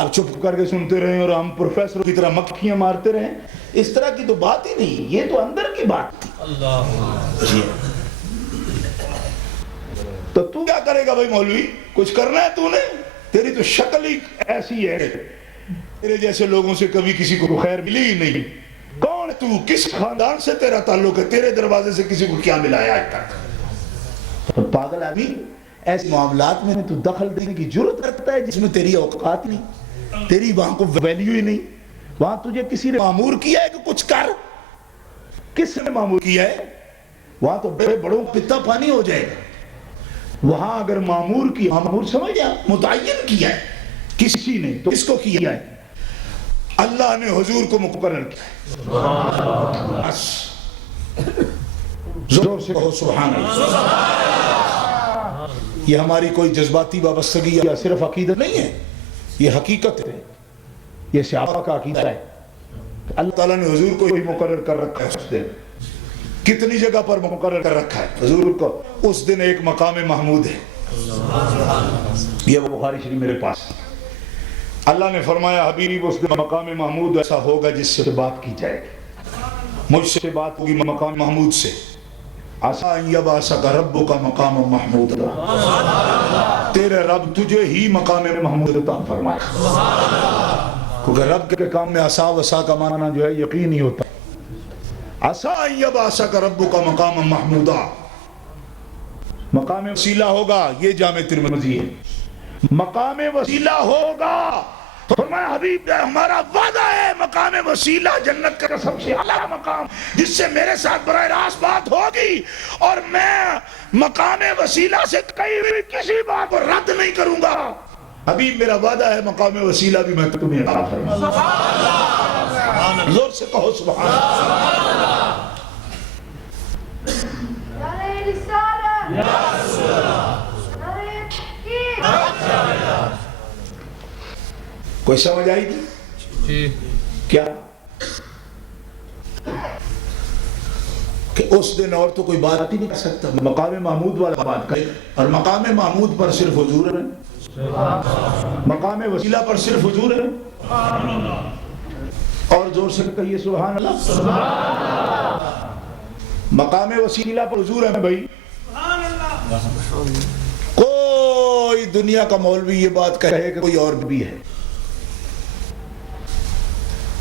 آپ چپ کر کے سنتے رہیں اور ہم پروفیسر کی طرح مکھیاں مارتے رہیں. اس طرح کی تو بات ہی نہیں، یہ تو اندر کی بات تھی. جی تو کیا کرے گا بھائی مولوی؟ کچھ کرنا ہے تو نے؟ تیری تو شکل ہی ایسی ہے، تیرے جیسے لوگوں سے کبھی کسی کو خیر ملی ہی نہیں. کون تو؟ کس خاندان سے تیرا تعلق ہے؟ تیرے دروازے سے کسی کو کیا ملا ہے آج تک؟ پاگل آدمی ایسے معاملات میں تو دخل دینے کی جرت رکھتا ہے جس میں تیری اوقات نہیں، تیری وہاں کو ویلیو ہی نہیں. وہاں تجھے کسی نے معمور کیا ہے کہ کچھ کر؟ کس نے معمور کیا ہے؟ وہاں تو بڑے بڑوں پتا پانی ہو جائے گا. وہاں اگر معمور کیا، معمور سمجھ گیا، متعین کیا ہے کسی نے، تو اس کو کیا ہے اللہ نے حضور کو مقرر کیا ہے. بس زور سے کہو سبحان اللہ. یہ ہماری کوئی جذباتی وابستگی یا صرف عقیدت نہیں ہے، یہ حقیقت ہے، یہ صحابہ کا عقیدہ ہے۔ اللہ تعالیٰ نے حضور کو ہی مقرر کر رکھا ہے اس دن، کتنی جگہ پر مقرر کر رکھا ہے حضور کو، اس دن ایک مقام محمود ہے، یہ وہ بخاری شریف میرے پاس۔ اللہ نے فرمایا حبیب اس دن مقام محمود ایسا ہوگا جس سے بات کی جائے گی، مجھ سے بات ہوگی مقام محمود سے۔ عَسَىٰ أَن يَبْعَثَكَ رَبُّكَ مَقَامًا مَحْمُودًا، تیرے رب تجھے ہی مقام محمود عطا فرمائے، کیونکہ رب کے کام میں عصا وصا کا معنی جو ہے یقین ہی ہوتا ہے۔ عَسَىٰ أَن يَبْعَثَكَ رَبُّكَ مَقَامًا مَحْمُودًا، مقام وسیلہ ہوگا، یہ جامع ترمذی ہے، مقام وسیلہ ہوگا۔ تو فرمایا حبیب ہمارا وعدہ ہے مقام وسیلہ جنت کا سب سے اعلیٰ مقام، جس سے میرے ساتھ براہ راست بات ہوگی، اور میں مقام وسیلہ سے کہیں کسی بات کو رد نہیں کروں گا۔ حبیب میرا وعدہ ہے مقام وسیلہ بھی میں تمہیں عطا فرماؤں گا۔ زور سے کہو سبحان اللہ۔ کوئی سمجھ آئی گی کیا کہ اس دن اور تو کوئی بات ہی نہیں کر سکتا، مقام محمود والا بات کرے، اور مقام محمود پر صرف حضور ہے، مقام وسیلہ پر صرف حضور ہے، اور زور سے کہیے سبحان اللہ۔ مقام وسیلہ پر حضور ہے بھائی، کوئی دنیا کا مولوی یہ بات کہے کہ کوئی اور بھی ہے،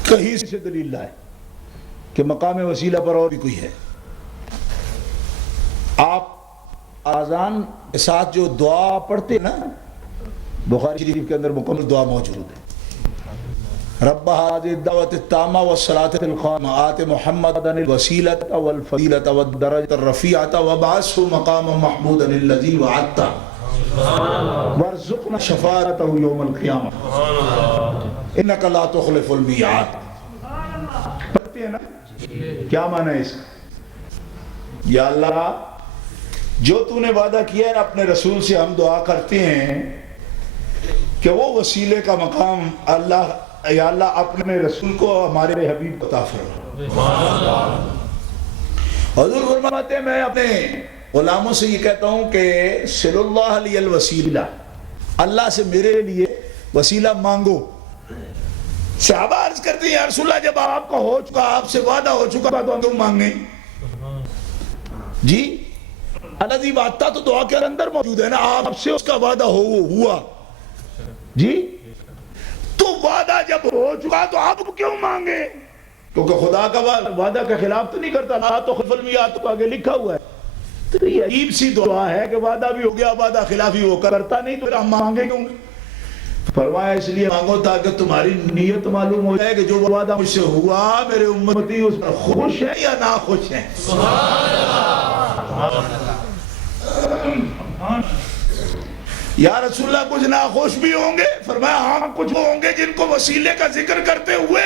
کہیں سے دلیل لائے کہ مقام وسیلہ پر اور بھی کوئی ہے۔ آپ آذان کے ساتھ جو دعا پڑھتے ہیں نا، بخاری شریف کے اندر مکمل دعا موجود ہے، رب هذه الدعوة التامة والصلاة القائمة آت محمدا الوسيلة والفضيلة والدرجة الرفيعة وابعثه مقاما محمودا الذي وعدته وارزقنا شفاعته يوم القيامة انك لا تخلف الميعاد۔ پڑھتے ہیں نا، کیا معنی ہے اس کا؟ یا اللہ جو تو نے وعدہ کیا ہے اپنے رسول سے، ہم دعا کرتے ہیں کہ وہ وسیلے کا مقام اللہ، یا اللہ اپنے رسول کو ہمارے حبیب عطا فرما۔ حضور فرماتے ہیں میں اپنے غلاموں سے یہ کہتا ہوں کہ صلی اللہ علیہ الوسیلہ، اللہ سے میرے لیے وسیلہ مانگو۔ صحابہ عرض کرتے ہیں یا رسول اللہ جب آپ کا ہو چکا، آپ سے وعدہ ہو چکا تو ہم کیوں مانگیں؟ جی الذی وعدتہ تو دعا کے اندر موجود ہے نا، آپ سے اس کا وعدہ ہوا جی، تو وعدہ جب ہو چکا تو آپ کیوں مانگے؟ کیونکہ خدا کا وعدہ کا خلاف تو نہیں کرتا، لا تخلف المیعاد تو آگے لکھا ہوا ہے۔ تو یہ عجیب سی دعا ہے کہ وعدہ بھی ہو گیا، وعدہ خلافی ہو کرتا نہیں، تو ہم مانگے کیوں؟ فرمایا اس لیے مانگو تاکہ تمہاری نیت معلوم ہو جائے کہ جو وعدہ مجھ سے ہوا میرے امتی اس پر خوش ہیں یا ناخوش ہیں۔ یا رسول اللہ کچھ ناخوش بھی ہوں گے؟ فرمایا ہاں کچھ ہوں گے جن کو وسیلے کا ذکر کرتے ہوئے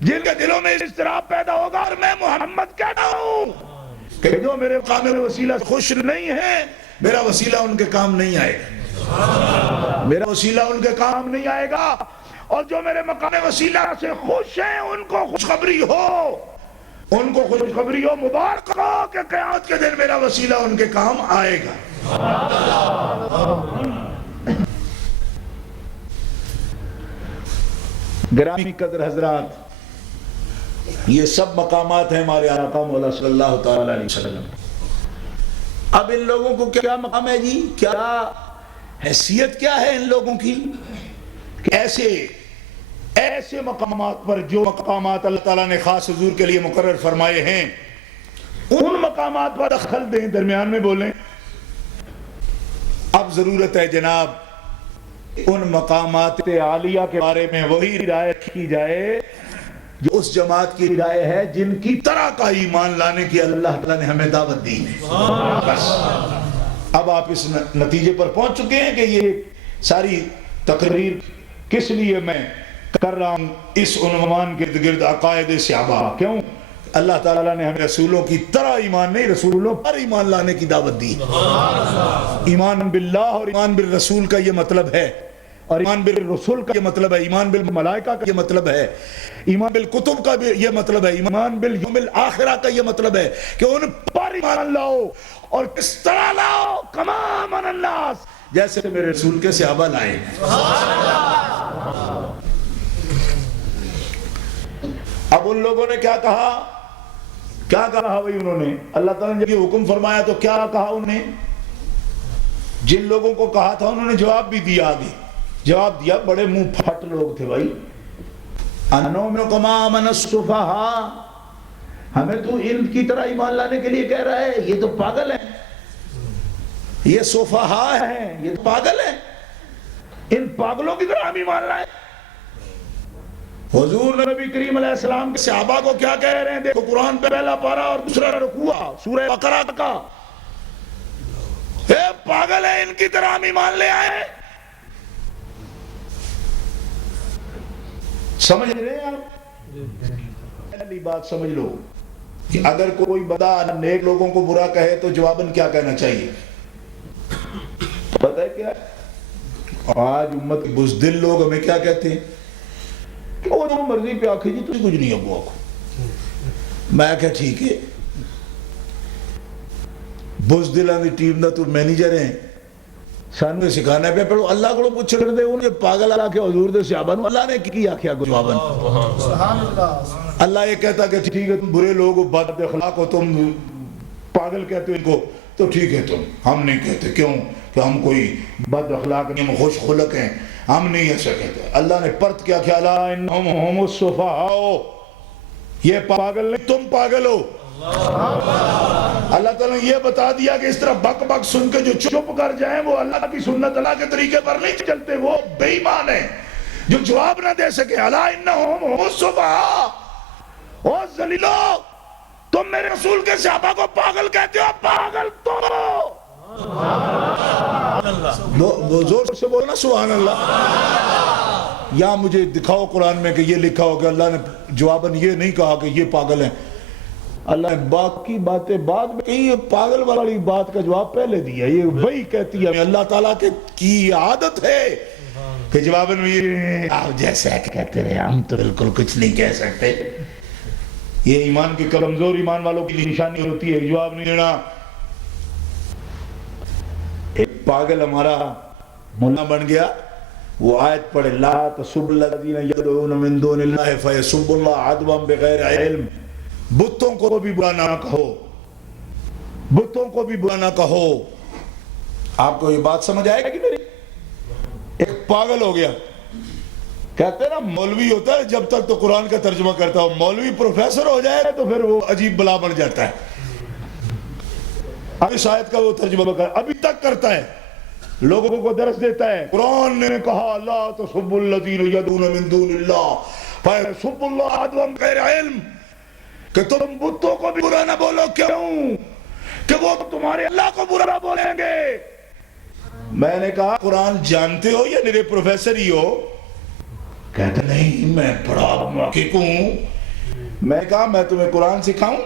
جن کے دلوں میں اضطراب پیدا ہوگا، اور میں محمد کہتا ہوں کہ جو میرے مقام وسیلہ خوش نہیں ہے، میرا وسیلہ ان کے کام نہیں آئے گا، میرا وسیلہ ان کے کام نہیں آئے گا، اور جو میرے مقام وسیلہ سے خوش ہیں ان کو خوشخبری ہو، ان کو خوشخبری ہو، مبارک ہو کہ قیامت کے دن میرا وسیلہ ان کے کام آئے گا۔ گرامی قدر حضرات، یہ سب مقامات ہیں ہمارے آقا مولا صلی اللہ تعالی علیہ وسلم۔ اب ان لوگوں کو کیا مقام ہے جی، کیا حیثیت کیا ہے ان لوگوں کی کہ ایسے مقامات پر، جو مقامات اللہ تعالیٰ نے خاص حضور کے لیے مقرر فرمائے ہیں، ان مقامات پر دخل دیں، درمیان میں بولیں۔ اب ضرورت ہے جناب ان مقامات عالیہ کے بارے میں وہی رائے کی جائے جو اس جماعت کی رائے ہے جن کی طرح کا ایمان لانے کی اللہ تعالیٰ نے ہمیں دعوت دی ہے۔ بس اب آپ اس نتیجے پر پہنچ چکے ہیں کہ یہ ساری تقریر کس لیے میں کر رہا ہوں، اس عنوان کے گرد عقائد صحابہ۔ کیوں؟ اللہ تعالیٰ نے ہمیں رسولوں کی طرح ایمان نہیں، رسولوں پر ایمان لانے کی دعوت دی۔ ایمان باللہ اور ایمان بالرسول کا یہ مطلب ہے، اور ایمان بالرسول کا یہ مطلب ہے، ایمان بالملائکہ کا یہ مطلب ہے، ایمان بالکتب کا بھی یہ مطلب ہے، ایمان بالیوم الآخرہ کا یہ مطلب ہے کہ ان پر ایمان لاؤ، اور کس طرح لاؤ؟ کما آمن الناس، جیسے میرے رسول کے صحابہ لائے۔ اب ان لوگوں نے کیا کہا؟ کیا کہا بھائی انہوں نے؟ اللہ تعالیٰ نے جب یہ حکم فرمایا تو کیا کہا انہوں نے؟ جن لوگوں کو کہا تھا انہوں نے جواب بھی دیا، آگے جواب دیا، بڑے منہ پھٹ لوگ تھے بھائی۔ انؤمن کما آمن السفہاء، ہمیں تو ان کی طرح ایمان لانے کے لیے کہہ رہا ہے؟ یہ تو پاگل ہیں، یہ سفہاء ہیں، یہ تو پاگل ہیں، ان پاگلوں کی طرح ہم ایمان لائیں۔ حضور نبی کریم علیہ السلام کے صحابہ کو کیا کہہ رہے ہیں؟ دیکھو قرآن پہ پہلا پارہ اور دوسرا رکوع سورہ بقرہ کا، اے پاگل ہے، ان کی طرح ہم ایمان لے آئے۔ سمجھ رہے ہیں آپ؟ پہلی بات سمجھ لو کہ اگر کوئی بندہ نیک لوگوں کو برا کہے تو جواباً کیا کہنا چاہیے؟ پتہ ہے کیا؟ آج امت بزدل لوگ ہمیں کیا کہتے ہیں کہ وہ جو مرضی پہ آکھے جی تو کچھ نہیں ابو آکھو۔ میں کہا ٹھیک ہے، بزدلان دی ٹیم دا تو مینیجر ہیں، سانو سکھانا پہ پڑھو اللہ کو پوچھ کر دے انہیں پاگل آ کے حضور دے صحابہ نو اللہ نے کی آکھیا کو جواباً؟ اللہ یہ کہتا کہ ٹھیک ہے تم برے لوگ ہو، بد اخلاق ہو، تم پاگل کہتے ہو ان کو، تو ٹھیک ہے تم، ہم نہیں کہتے۔ کیوں کہ ہم کوئی بد اخلاق نہیں، ہم خوش خلق ہیں، ہم نہیں ایسا کہتے۔ اللہ نے پرت کیا کہ الا انہم هم السفہاء، یہ پاگل نہیں تم پاگل ہو۔ اللہ تعالیٰ نے یہ بتا دیا کہ اس طرح بک بک سن کے جو چپ کر جائیں وہ اللہ کی سنت اللہ کے طریقے پر نہیں چلتے، وہ بے ایمان ہیں جو جواب نہ دے سکے۔ الا انہم هم السفہاء، او ذلیلو تم میرے رسول کے صحابہ کو پاگل کہتے ہو، پاگل تو زور سے بولنا سبحان اللہ۔ یا مجھے دکھاؤ قرآن میں کہ یہ لکھا ہو کہ اللہ نے جواباً یہ نہیں کہا کہ یہ پاگل ہیں۔ اللہ نے باقی باتیں بعد میں کہی، یہ پاگل والی بات کا جواب پہلے دیا، یہ وہی کہتی ہے۔ اللہ تعالیٰ کی عادت ہے کہ جواباً آپ جیسے کہتے رہے، ہم تو بالکل کچھ نہیں کہہ سکتے۔ یہ ایمان کی کمزور ایمان والوں کی نشانی ہوتی ہے، جواب نہیں دینا۔ ایک پاگل ہمارا مولانا بن گیا، وہ آیت پڑھے لا تسبوا الذین یدعون من دون اللہ فیسبوا اللہ عدوا بغیر علم، بتوں کو بھی برا نہ کہو، بتوں کو بھی برا نہ کہو۔ آپ کو یہ بات سمجھ آئے گا کہ میری؟ ایک پاگل ہو گیا، کہتے ہیں نا مولوی ہوتا ہے جب تک تو قرآن کا ترجمہ کرتا ہو، مولوی پروفیسر ہو جائے تو پھر وہ عجیب بلا بن جاتا ہے۔ اب اس آیت کا وہ ترجمہ ابھی تک کرتا ہے، لوگوں کو درس دیتا ہے۔ قرآن نے کہا لا تسبوا الذین یدعون من دون اللہ فیسبوا اللہ عدوا بغیر علم، کہ تم بتوں کو بھی برا نہ بولو، کیوں کہ وہ تمہارے اللہ کو برا بولیں گے۔ میں نے کہا قرآن جانتے ہو یا میرے پروفیسر ہی ہو؟ کہتے نہیں میں بڑا محقق ہوں۔ میں کہا میں تمہیں قرآن سکھاؤں؟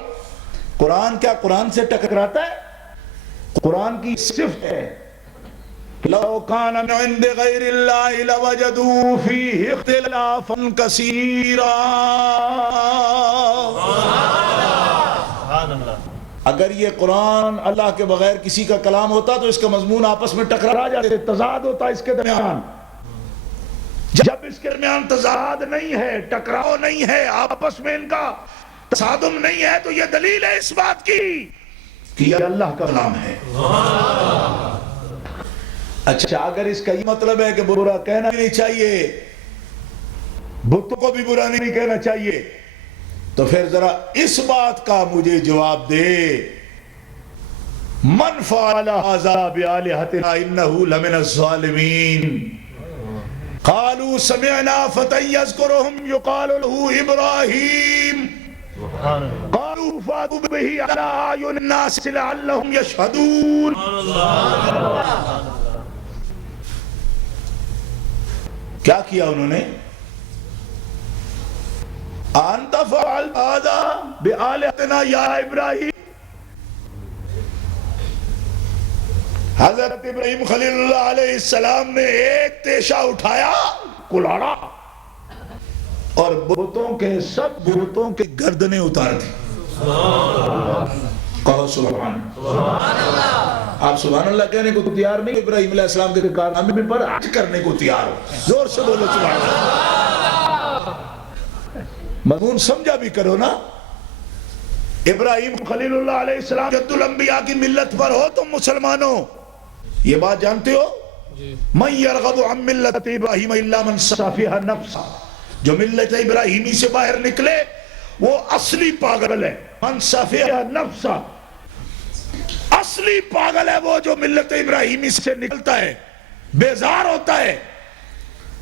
قرآن کیا قرآن سے ٹکراتا ہے؟ قرآن کی صفت ہے لو کان من عند غیر اللہ لوجدوا فیہ اختلافا کثیرا۔ اگر یہ قرآن اللہ کے بغیر کسی کا کلام ہوتا تو اس کا مضمون آپس میں ٹکرا جاتے، تضاد ہوتا اس کے درمیان۔ جب اس کے درمیان تضاد نہیں ہے، ٹکراؤ نہیں ہے، آپس میں ان کا تصادم نہیں ہے، تو یہ دلیل ہے اس بات کی کہ یہ اللہ کا کلام ہے۔ اچھا اگر اس کا یہ مطلب ہے کہ برا کہنا بھی نہیں چاہیے، بتوں کو بھی برا نہیں کہنا چاہیے، تو پھر ذرا اس بات کا مجھے جواب دے، من فعل ھذا بآلہتنا انہ لمن الظالمین۔ قالوا سمعنا فتى يذكرهم يقال له ابراہیم، قالوا فاتوا به على اعین الناس لعلهم يشهدون۔ کیا کیا انہوں نے؟ انت فعلت هذا بآلهتنا یا ابراہیم. حضرت ابراہیم خلیل اللہ علیہ السلام نے ایک تیشہ اٹھایا، کلاڑا، اور بتوں کے سب بتوں کے گردنیں اتار دی. کہو سبحان اللہ. آپ سبحان اللہ کہنے کو تیار نہیں، ابراہیم علیہ السلام کے کارنامے پر عجز کرنے کو تیار ہو. زور سے بولو سبحان اللہ. مضمون سمجھا بھی کرو نا. ابراہیم خلیل اللہ علیہ السلام جد الانبیاء کی ملت پر ہو تم مسلمانوں. یہ بات جانتے ہو؟ من یرغب عن ملت ابراہیم الا من صفیہ نفسہ. جو ملت ابراہیمی سے باہر نکلے وہ اصلی پاگل ہے. من صفیہ نفسہ، اصلی پاگل ہے وہ جو ملت ابراہیمی سے نکلتا ہے، بیزار ہوتا ہے.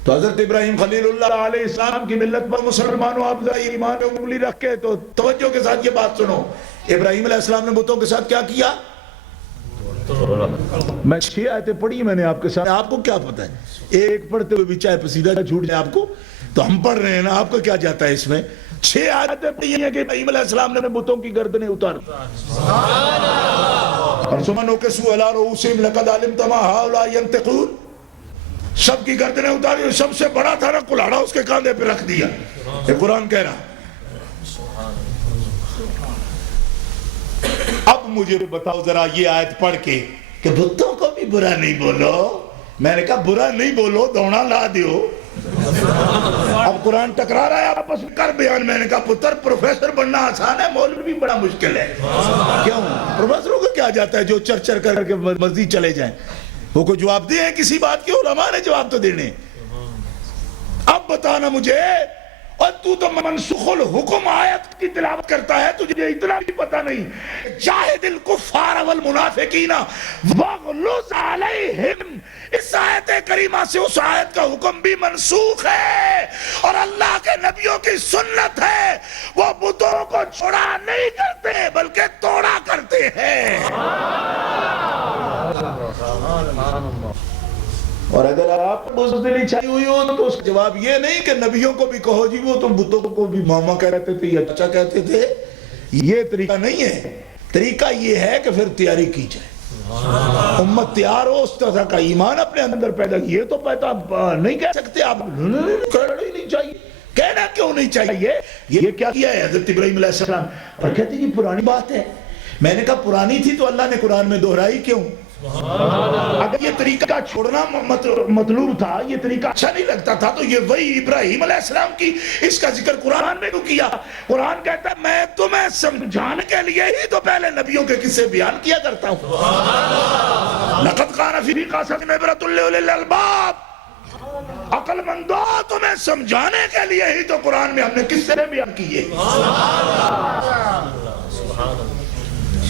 تو حضرت ابراہیم خلیل اللہ علیہ السلام کی ملت پر مسلمانوں آپ ایمان میں انگلی رکھ کے تو توجہ کے ساتھ یہ بات سنو. ابراہیم علیہ السلام نے بتوں کے ساتھ کیا کیا؟ میں 6 آیتیں پڑھی میں نے آپ کے ساتھ. آپ کو کیا پتہ ہے؟ ایک پڑھتے ہوئے بھی چاہے پسیدہ چھوٹ جائے آپ کو، تو ہم پڑھ رہے ہیں نا، آپ کو کیا جاتا ہے اس میں؟ 6 آیتیں پڑھی ہیں کہ ابراہیم علیہ السلام نے بتوں کی گردنیں اتار دی. اور ثم نکسوا علی رؤوسہم لقد علمت ما ہؤلاء ینطقون. سب کی گردنیں اتاری، سب سے بڑا تھا نا کلاڑا، اس کے کاندھے پہ رکھ دیا. یہ قرآن کہہ رہا. اب مجھے بتاؤ ذرا یہ آیت پڑھ کے کہ بتوں کو بھی برا نہیں بولو. میں نے کہا برا نہیں بولو، دوڑا لا دیو. اب قرآن ٹکرا رہا ہے آپس میں، کر بیان. میں نے کہا پتر پروفیسر بننا آسان ہے، مولوی بھی بڑا مشکل ہے. کیوں؟ پروفیسروں کو کیا جاتا ہے جو چر کر کے مرضی چلے جائیں. وہ کوئی جواب دے ہیں کسی بات کی؟ علماء نے جواب تو دینے. اب بتانا مجھے، اور تو منسوخ الحکم آیت کی تلاوت کرتا ہے، تجھے اتنا بھی پتہ نہیں. جاہد الکفار والمنافقین واغلظ علیہم، اس آیت کریمہ سے اس آیت کا حکم بھی منسوخ ہے. اور اللہ کے نبیوں کی سنت ہے، وہ بتوں کو چھوڑا نہیں کرتے بلکہ توڑا کرتے ہیں. اور اگر آپ کو بزدلی چھائی ہوئی ہو تو اس کا جواب یہ نہیں کہ نبیوں کو بھی کہو جی وہ تم بتوں کو بھی ماما کہتے تھے یا چچا کہتے تھے. یہ طریقہ نہیں ہے. طریقہ یہ ہے کہ پھر تیاری کی جائے، امت تیار ہو، اس طرح کا ایمان اپنے اندر پیدا. یہ تو پیدا نہیں کہہ سکتے آپ، کہنا ہی نہیں چاہیے. کہنا کیوں نہیں چاہیے؟ یہ کیا کیا ہے حضرت ابراہیم علیہ السلام؟ اور کہتے ہیں یہ پرانی بات ہے. میں نے کہا پرانی تھی تو اللہ نے قرآن میں دہرائی کیوں؟ اگر یہ طریقہ چھوڑنا مطلوب تھا، یہ طریقہ اچھا نہیں لگتا تھا، تو یہ وہی ابراہیم علیہ السلام کی اس کا ذکر قرآن میں کیوں کیا؟ قرآن کہتا ہے میں تمہیں سمجھانے کے لیے ہی تو پہلے نبیوں کے قصے بیان کیا کرتا ہوں. لقد کان فی قصصہم عبرۃ لأولی الالباب. عقل مندو، تمہیں سمجھانے کے لیے ہی تو قرآن میں ہم نے قصے بیان کیے.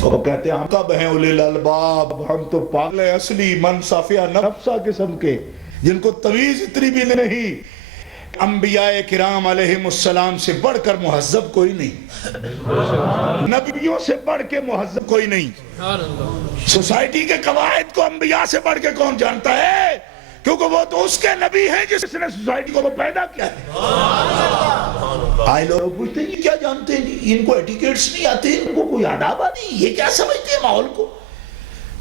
وہ کہتے ہیں ہم کب ہیں اولی الالباب؟ ہم تو پاگل ہیں اصلی، من صافیہ نفسہ قسم کے، جن کو تمیز اتنی بھی نہیں. انبیاء کرام علیہم السلام سے بڑھ کر مہذب کوئی نہیں، نبیوں سے بڑھ کے مہذب کوئی نہیں. سوسائٹی کے قواعد کو انبیاء سے بڑھ کے کون جانتا ہے؟ کیونکہ وہ تو اس کے نبی ہیں جس نے سوسائٹی کو پیدا کیا ہے. آئے لوگ پوچھتے ہیں یہ کیا جانتے ہیں جی، ان کو ایٹیکیٹس نہیں آتے، ان کو کوئی آداب آتی، یہ کیا سمجھتے ہیں ماحول کو؟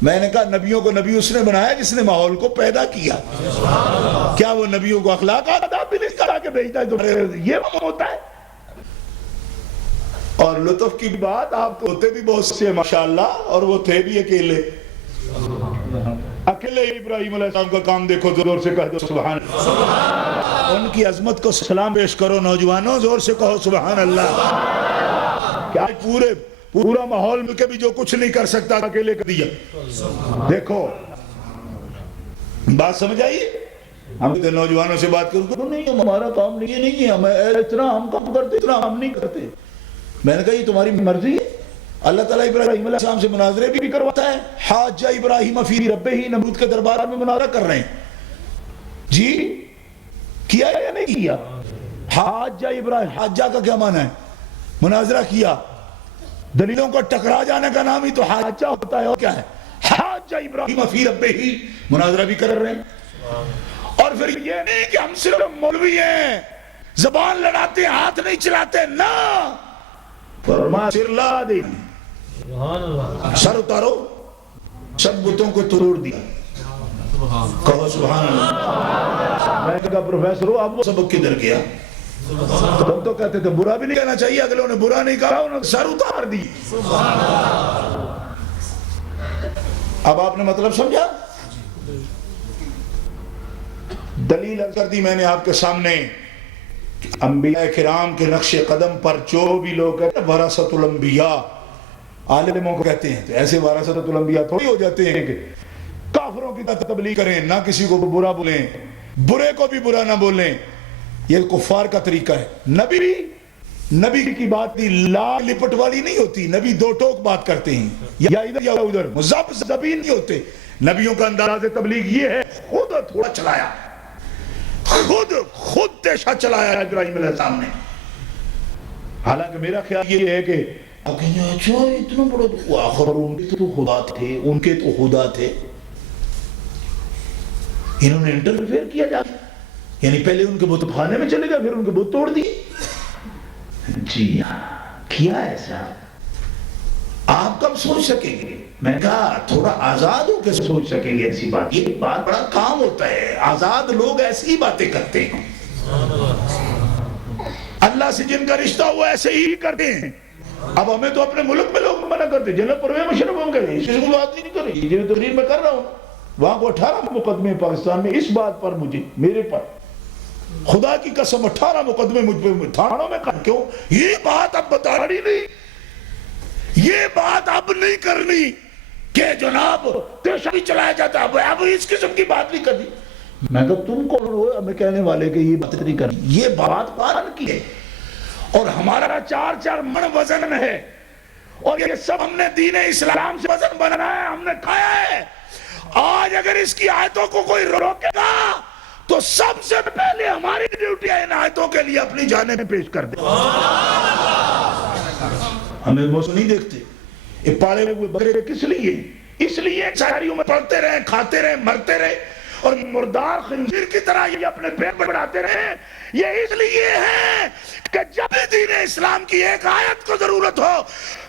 میں نے کہا نبیوں کو نبی اس نے بنایا جس نے ماحول کو پیدا کیا. کیا وہ نبیوں کو اخلاق آداب بھی نہیں کرا کے بھیجتا ہے؟ تو یہ ہوتا ہے. اور لطف کی بات، آپ تو ہوتے بھی بہت سے ماشاءاللہ، اور وہ تھے بھی اکیلے. اکیلے ابراہیم علیہ السلام کا کام دیکھو، زور سے کہہ دو سبحان اللہ. ان کی عظمت کو سلام پیش کرو نوجوانوں، زور سے کہو سبحان اللہ. کیا پورا ماحول مل کے بھی جو کچھ نہیں کر سکتا اکیلے کر دیا. دیکھو بات سمجھ آئیے. ہم نوجوانوں سے بات کروں نہیں ہمارا کام نہیں، یہ نہیں ہے، ہمیں اتنا ہم کام کرتے اتنا ہم نہیں کرتے. میں نے کہا یہ تمہاری مرضی ہے. اللہ تعالیٰ ابراہیم علیہ السلام سے مناظرے بھی کرواتا ہے. حاج ابراہیم فی ربہ، نمرود کے دربار میں مناظرہ کر رہے ہیں جی. کیا یا نہیں کیا؟ حاج ابراہیم، حاجہ کا کیا معنی ہے؟ مناظرہ کیا. دلیلوں کو ٹکرا جانے کا نام ہی تو حاجہ ہوتا ہے. اور کیا ہے؟ حاج ابراہیم فی ربہ، مناظرہ بھی کر رہے ہیں. اور پھر یہ نہیں کہ ہم صرف مولوی ہیں، زبان لڑاتے ہیں، ہاتھ نہیں چلاتے، نہ فرمایا سرلا دی، سر اتارو، سب بتوں کو توڑ دیا. کہو سبحان اللہ. میں نے کہا پروفیسر ہو اب وہ سبق کدھر گیا؟ تم تو کہتے تھے برا بھی نہیں کہنا چاہیے، اگلوں نے برا نہیں کہا، انہوں نے سر اتار دی. اب آپ نے مطلب سمجھا؟ دلیل کر دی میں نے آپ کے سامنے. انبیاء کرام کے نقش قدم پر جو بھی لوگ کہتے ہیں وراثت الانبیاء، عالموں کو کہتے ہیں، تو ایسے وراثت الانبیاء تھوڑی ہو جاتے ہیں کہ کافروں کی تبلیغ کریں، نہ کسی کو برا بولیں، برے کو بھی برا نہ بولیں. یہ کفار کا طریقہ ہے. نبی کی بات لا لپٹ والی نہیں ہوتی، نبی دو ٹوک بات کرتے ہیں، یا ادھر یا ادھر، مذبذبین نہیں ہوتے. نبیوں کا انداز تبلیغ یہ ہے، خود تھوڑا چلایا، خود تیشہ چلایا ابراہیم علیہ السلام نے. حالانکہ میرا خیال یہ ہے کہ اچھا اتنا بڑا آخر ان کے تو خدا تھے، ان کے تو خدا تھے، انہوں نے انٹرفیئر کیا جا، یعنی پہلے ان کے بت خانے میں چلے گئے، پھر ان کے بت توڑ دیے. جی ہاں کیا ایسا؟ آپ کب سوچ سکیں گے؟ میں نے کہا تھوڑا آزاد ہو کے سوچ سکیں گے ایسی بات. یہ بات بڑا کام ہوتا ہے، آزاد لوگ ایسی باتیں کرتے ہیں. اللہ سے جن کا رشتہ ہوا ایسے ہی کرتے ہیں. اب ہمیں تو اپنے ملک میں لوگ منع کرتے ہیں، جنرل پرویز مشرف ہم کہتے ہیں اس کو بات نہیں کریں. یہ تقریر میں کر رہا ہوں، وہاں کو 18 مقدمے پاکستان میں اس بات پر مجھے، میرے پر خدا کی قسم 18 مقدمے مجھ پہ تھانوں میں کر. کیوں؟ یہ بات اب بتانی نہیں، یہ بات اب نہیں کرنی کہ جناب پیشہ بھی چلایا جاتا ہے، اب اس قسم کی بات نہیں کرنی. میں کہا تم کون ہو ہمیں کہنے والے کہ یہ بات نہیں کرنی؟ یہ بات قرآن کی ہے اور ہمارا 4 من وزن ہے، اور یہ سب ہم نے دین اسلام سے وزن بنایا ہے، ہم نے کھایا ہے. آج اگر اس کی آیتوں کو کوئی روکے گا تو سب سے پہلے ہماری ڈیوٹی ہے ان آیتوں کے لیے اپنی جانیں پیش کر دیں. ہمیں وہ نہیں دیکھتے. یہ پالے ہوئے بکرے کس لیے؟ اس لیے شہریوں میں پڑھتے رہے، کھاتے رہے، مرتے رہے اور مردار خنزیر کی طرح یہ اپنے پیٹ بڑھاتے رہے. یہ اس لیے ہے کہ جب دین اسلام کی ایک آیت کو ضرورت ہو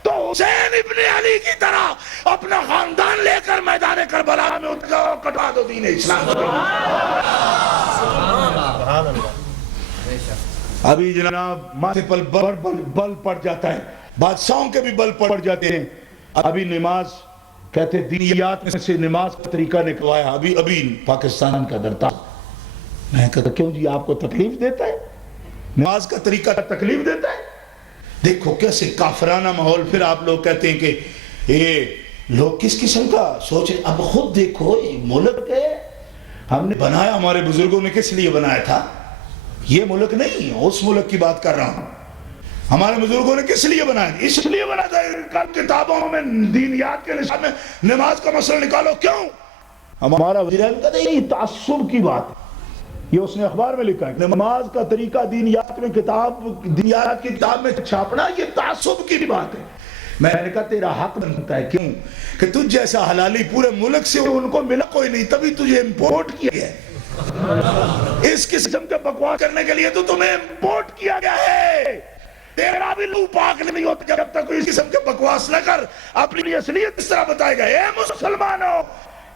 تو حسین ابن علی کی طرح اپنا خاندان لے کر میدان کربلا میں اترو، کٹوا دو دین اسلام کو. ابھی جناب ماتھے پر بل پڑ جاتا ہے، بادشاہوں کے بھی بل پڑ جاتے ہیں. ابھی نماز کہتے دینیات میں سے نماز کا طریقہ نکلوایا ابھی پاکستان کا درتا. میں کہتا کیوں جی آپ کو تکلیف دیتا ہے؟ نماز کا طریقہ تکلیف دیتا ہے؟ دیکھو کیسے کافرانہ ماحول. پھر آپ لوگ کہتے ہیں کہ یہ لوگ کس قسم کا سوچیں. اب خود دیکھو یہ ملک ہے، ہم نے بنایا، ہمارے بزرگوں نے کس لیے بنایا تھا؟ یہ ملک نہیں، اس ملک کی بات کر رہا ہوں. ہمارے بزرگوں نے کس لیے بنایا؟ اس لیے بنایا تھا. کل کتابوں میں دینیات کے نصاب میں نماز کا مسئلہ نکالو. کیوں؟ ہمارا وزیر اعظم کہتے ہیں یہ تعصب کی بات ہے. یہ اس نے اخبار میں لکھا ہے نماز کا طریقہ دینیات میں دینیات کی کتاب میں چھاپنا یہ تعصب کی بات ہے. میں نے کہا تیرا حق بنتا ہے. کیوں؟ کہ تجھ جیسا حلالی پورے ملک سے ان کو ملا کوئی نہیں، تبھی تجھے امپورٹ کیا گیا ہے. اس قسم کے بکواس کرنے کے لیے تو تمہیں امپورٹ کیا گیا ہے. تیرا بھی لو پاک نہیں ہوتا جب تک اس قسم کے بکواس نہ کر اپنی اصلیت اس طرح بتائے گا. اے مسلمانوں،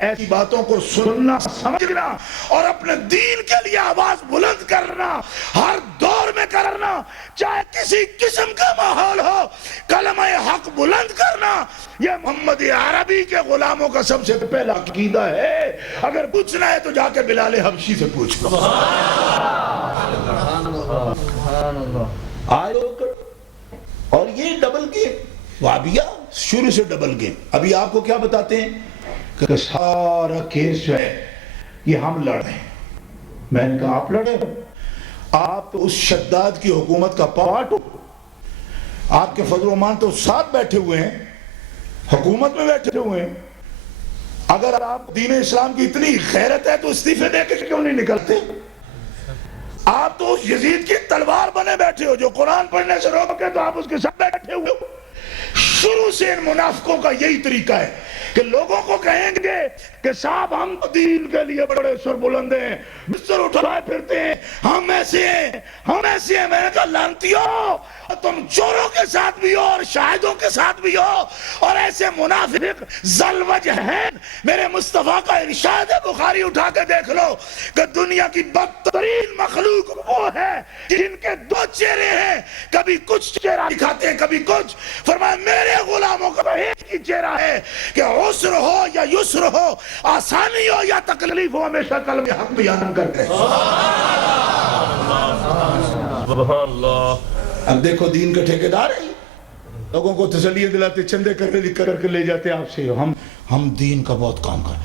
ایسی باتوں کو سننا، سمجھنا اور اپنے دین کے لیے آواز بلند کرنا ہر دور میں کرنا، چاہے کسی قسم کا ماحول ہو. کلمہ حق بلند کرنا یہ محمد عربی کے غلاموں کا سب سے پہلا عقیدہ ہے. اگر پوچھنا ہے تو جا کے بلال حبشی سے پوچھ لو. اور یہ ڈبل گیم وہابیہ شروع سے ڈبل گیم. ابھی آپ کو کیا بتاتے ہیں کہ سارا کیس جو ہے یہ ہم لڑ رہے ہیں. میں نے کہا آپ لڑے ہو؟ آپ تو اس شداد کی حکومت کا پارٹ ہو. آپ کے فضل و مان تو ساتھ بیٹھے ہوئے ہیں، حکومت میں بیٹھے ہوئے ہیں. اگر آپ دین اسلام کی اتنی غیرت ہے تو استعفے دے کے کیوں نہیں نکلتے؟ آپ تو اس یزید کی تلوار بنے بیٹھے ہو جو قرآن پڑھنے سے روکے تو آپ اس کے ساتھ بیٹھے ہوئے ہو. شروع سے ان منافقوں کا یہی طریقہ ہے کہ لوگوں کو کہیں گے کہ صاحب ہم تو دین کے لیے بڑے سر بلند ہیں، بستر اٹھائے پھرتے ہیں، ہم ایسے ہیں، ہم ایسے ہیں. میں نے کہا لعنتیو، تم چوروں کے ساتھ بھی ہو اور شاہدوں کے ساتھ بھی ہو اور ایسے منافق ذلوج ہیں. میرے مصطفیٰ کا ارشاد ہے، بخاری اٹھا کے دیکھ لو، کہ دنیا کی بدترین مخلوق وہ ہے جن کے دو چہرے ہیں، کبھی کچھ چہرہ دکھاتے ہیں کبھی کچھ. فرمایا میرے غلاموں کا ایک ہی چہرہ ہے کہ عسر ہو یا یسر ہو، آسانی ہو یا تکلیف ہو، ہمیشہ کلمہ حق بیان کرتے ہیں. سبحان اللہ. اب دیکھو دین کے ٹھیکیدار ہیں، لوگوں کو تسلی دلاتے، چندے کر کے لے جاتے آپ سے. ہم دین کا بہت کام کریں.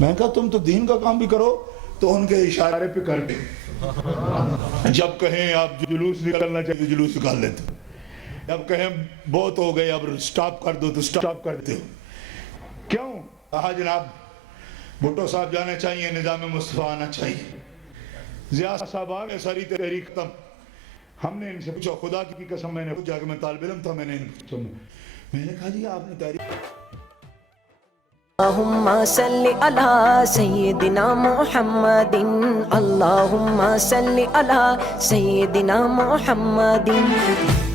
میں نے کہا تم تو دین کا کام بھی کرو تو ان کے اشارے پہ کر دیں. جب کہیں آپ جلوس نکالنا چاہتے جلوس نکال لیتے، جب کہیں بہت ہو گئے اب سٹاپ کر دو تو سٹاپ کرتے ہو. کیوں؟ کہا جناب بھٹو صاحب جانے چاہیے، نظام مصطفیٰ آنا چاہیے. ضیاء صاحب آگے، ساری تحریک ختم. ہم نے ان سے پوچھا، خدا کی قسم میں نے جا کے، میں طالب علم تھا، میں نے کہا جی آپ نے تحریک. اللہم صلی علی سیدنا محمد، اللہم صلی علی سیدنا محمد.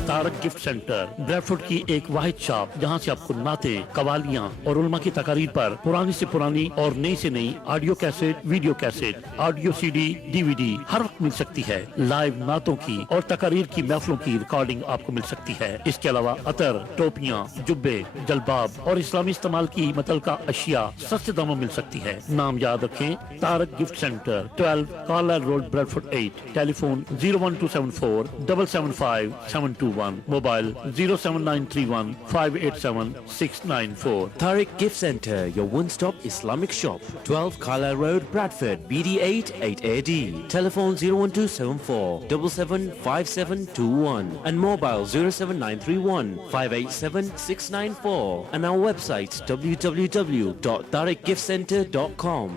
تارک گفٹ سینٹر بریڈفورڈ کی ایک واحد شاپ جہاں سے آپ کو نعتیں، قوالیاں اور علماء کی تقاریر پر پرانی سے پرانی اور نئی سے نئی audio cassette, video cassette, audio C D, D V D ہر وقت مل سکتی ہے. لائیو نعتوں کی اور تقاریر کی محفلوں کی ریکارڈنگ آپ کو مل سکتی ہے. اس کے علاوہ عطر، ٹوپیاں، جبے، جلباب اور اسلامی استعمال کی متعلقہ اشیاء سستے داموں مل سکتی ہے. نام یاد رکھیں، Tariq gift centre, 12 Carlisle road, Bradford 8. Telephone 01274 775 721. Mobile 07931 587 694. Tariq Gift Center, your one-stop Islamic shop. 12 Carlisle Road, Bradford, BD8 8AD. Telephone 01274 775721 and mobile 07931 587 694 and our website www.tariqgiftcenter.com.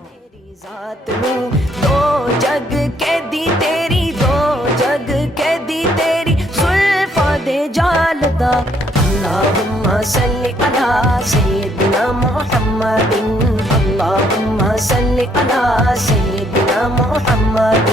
ذات میں دو جگ کے دی تیری، دو جگ کے دی تیری زلفاں دے جالدا. اللہم صلی علی سیدنا محمد، اللہم صلی علی سیدنا محمد.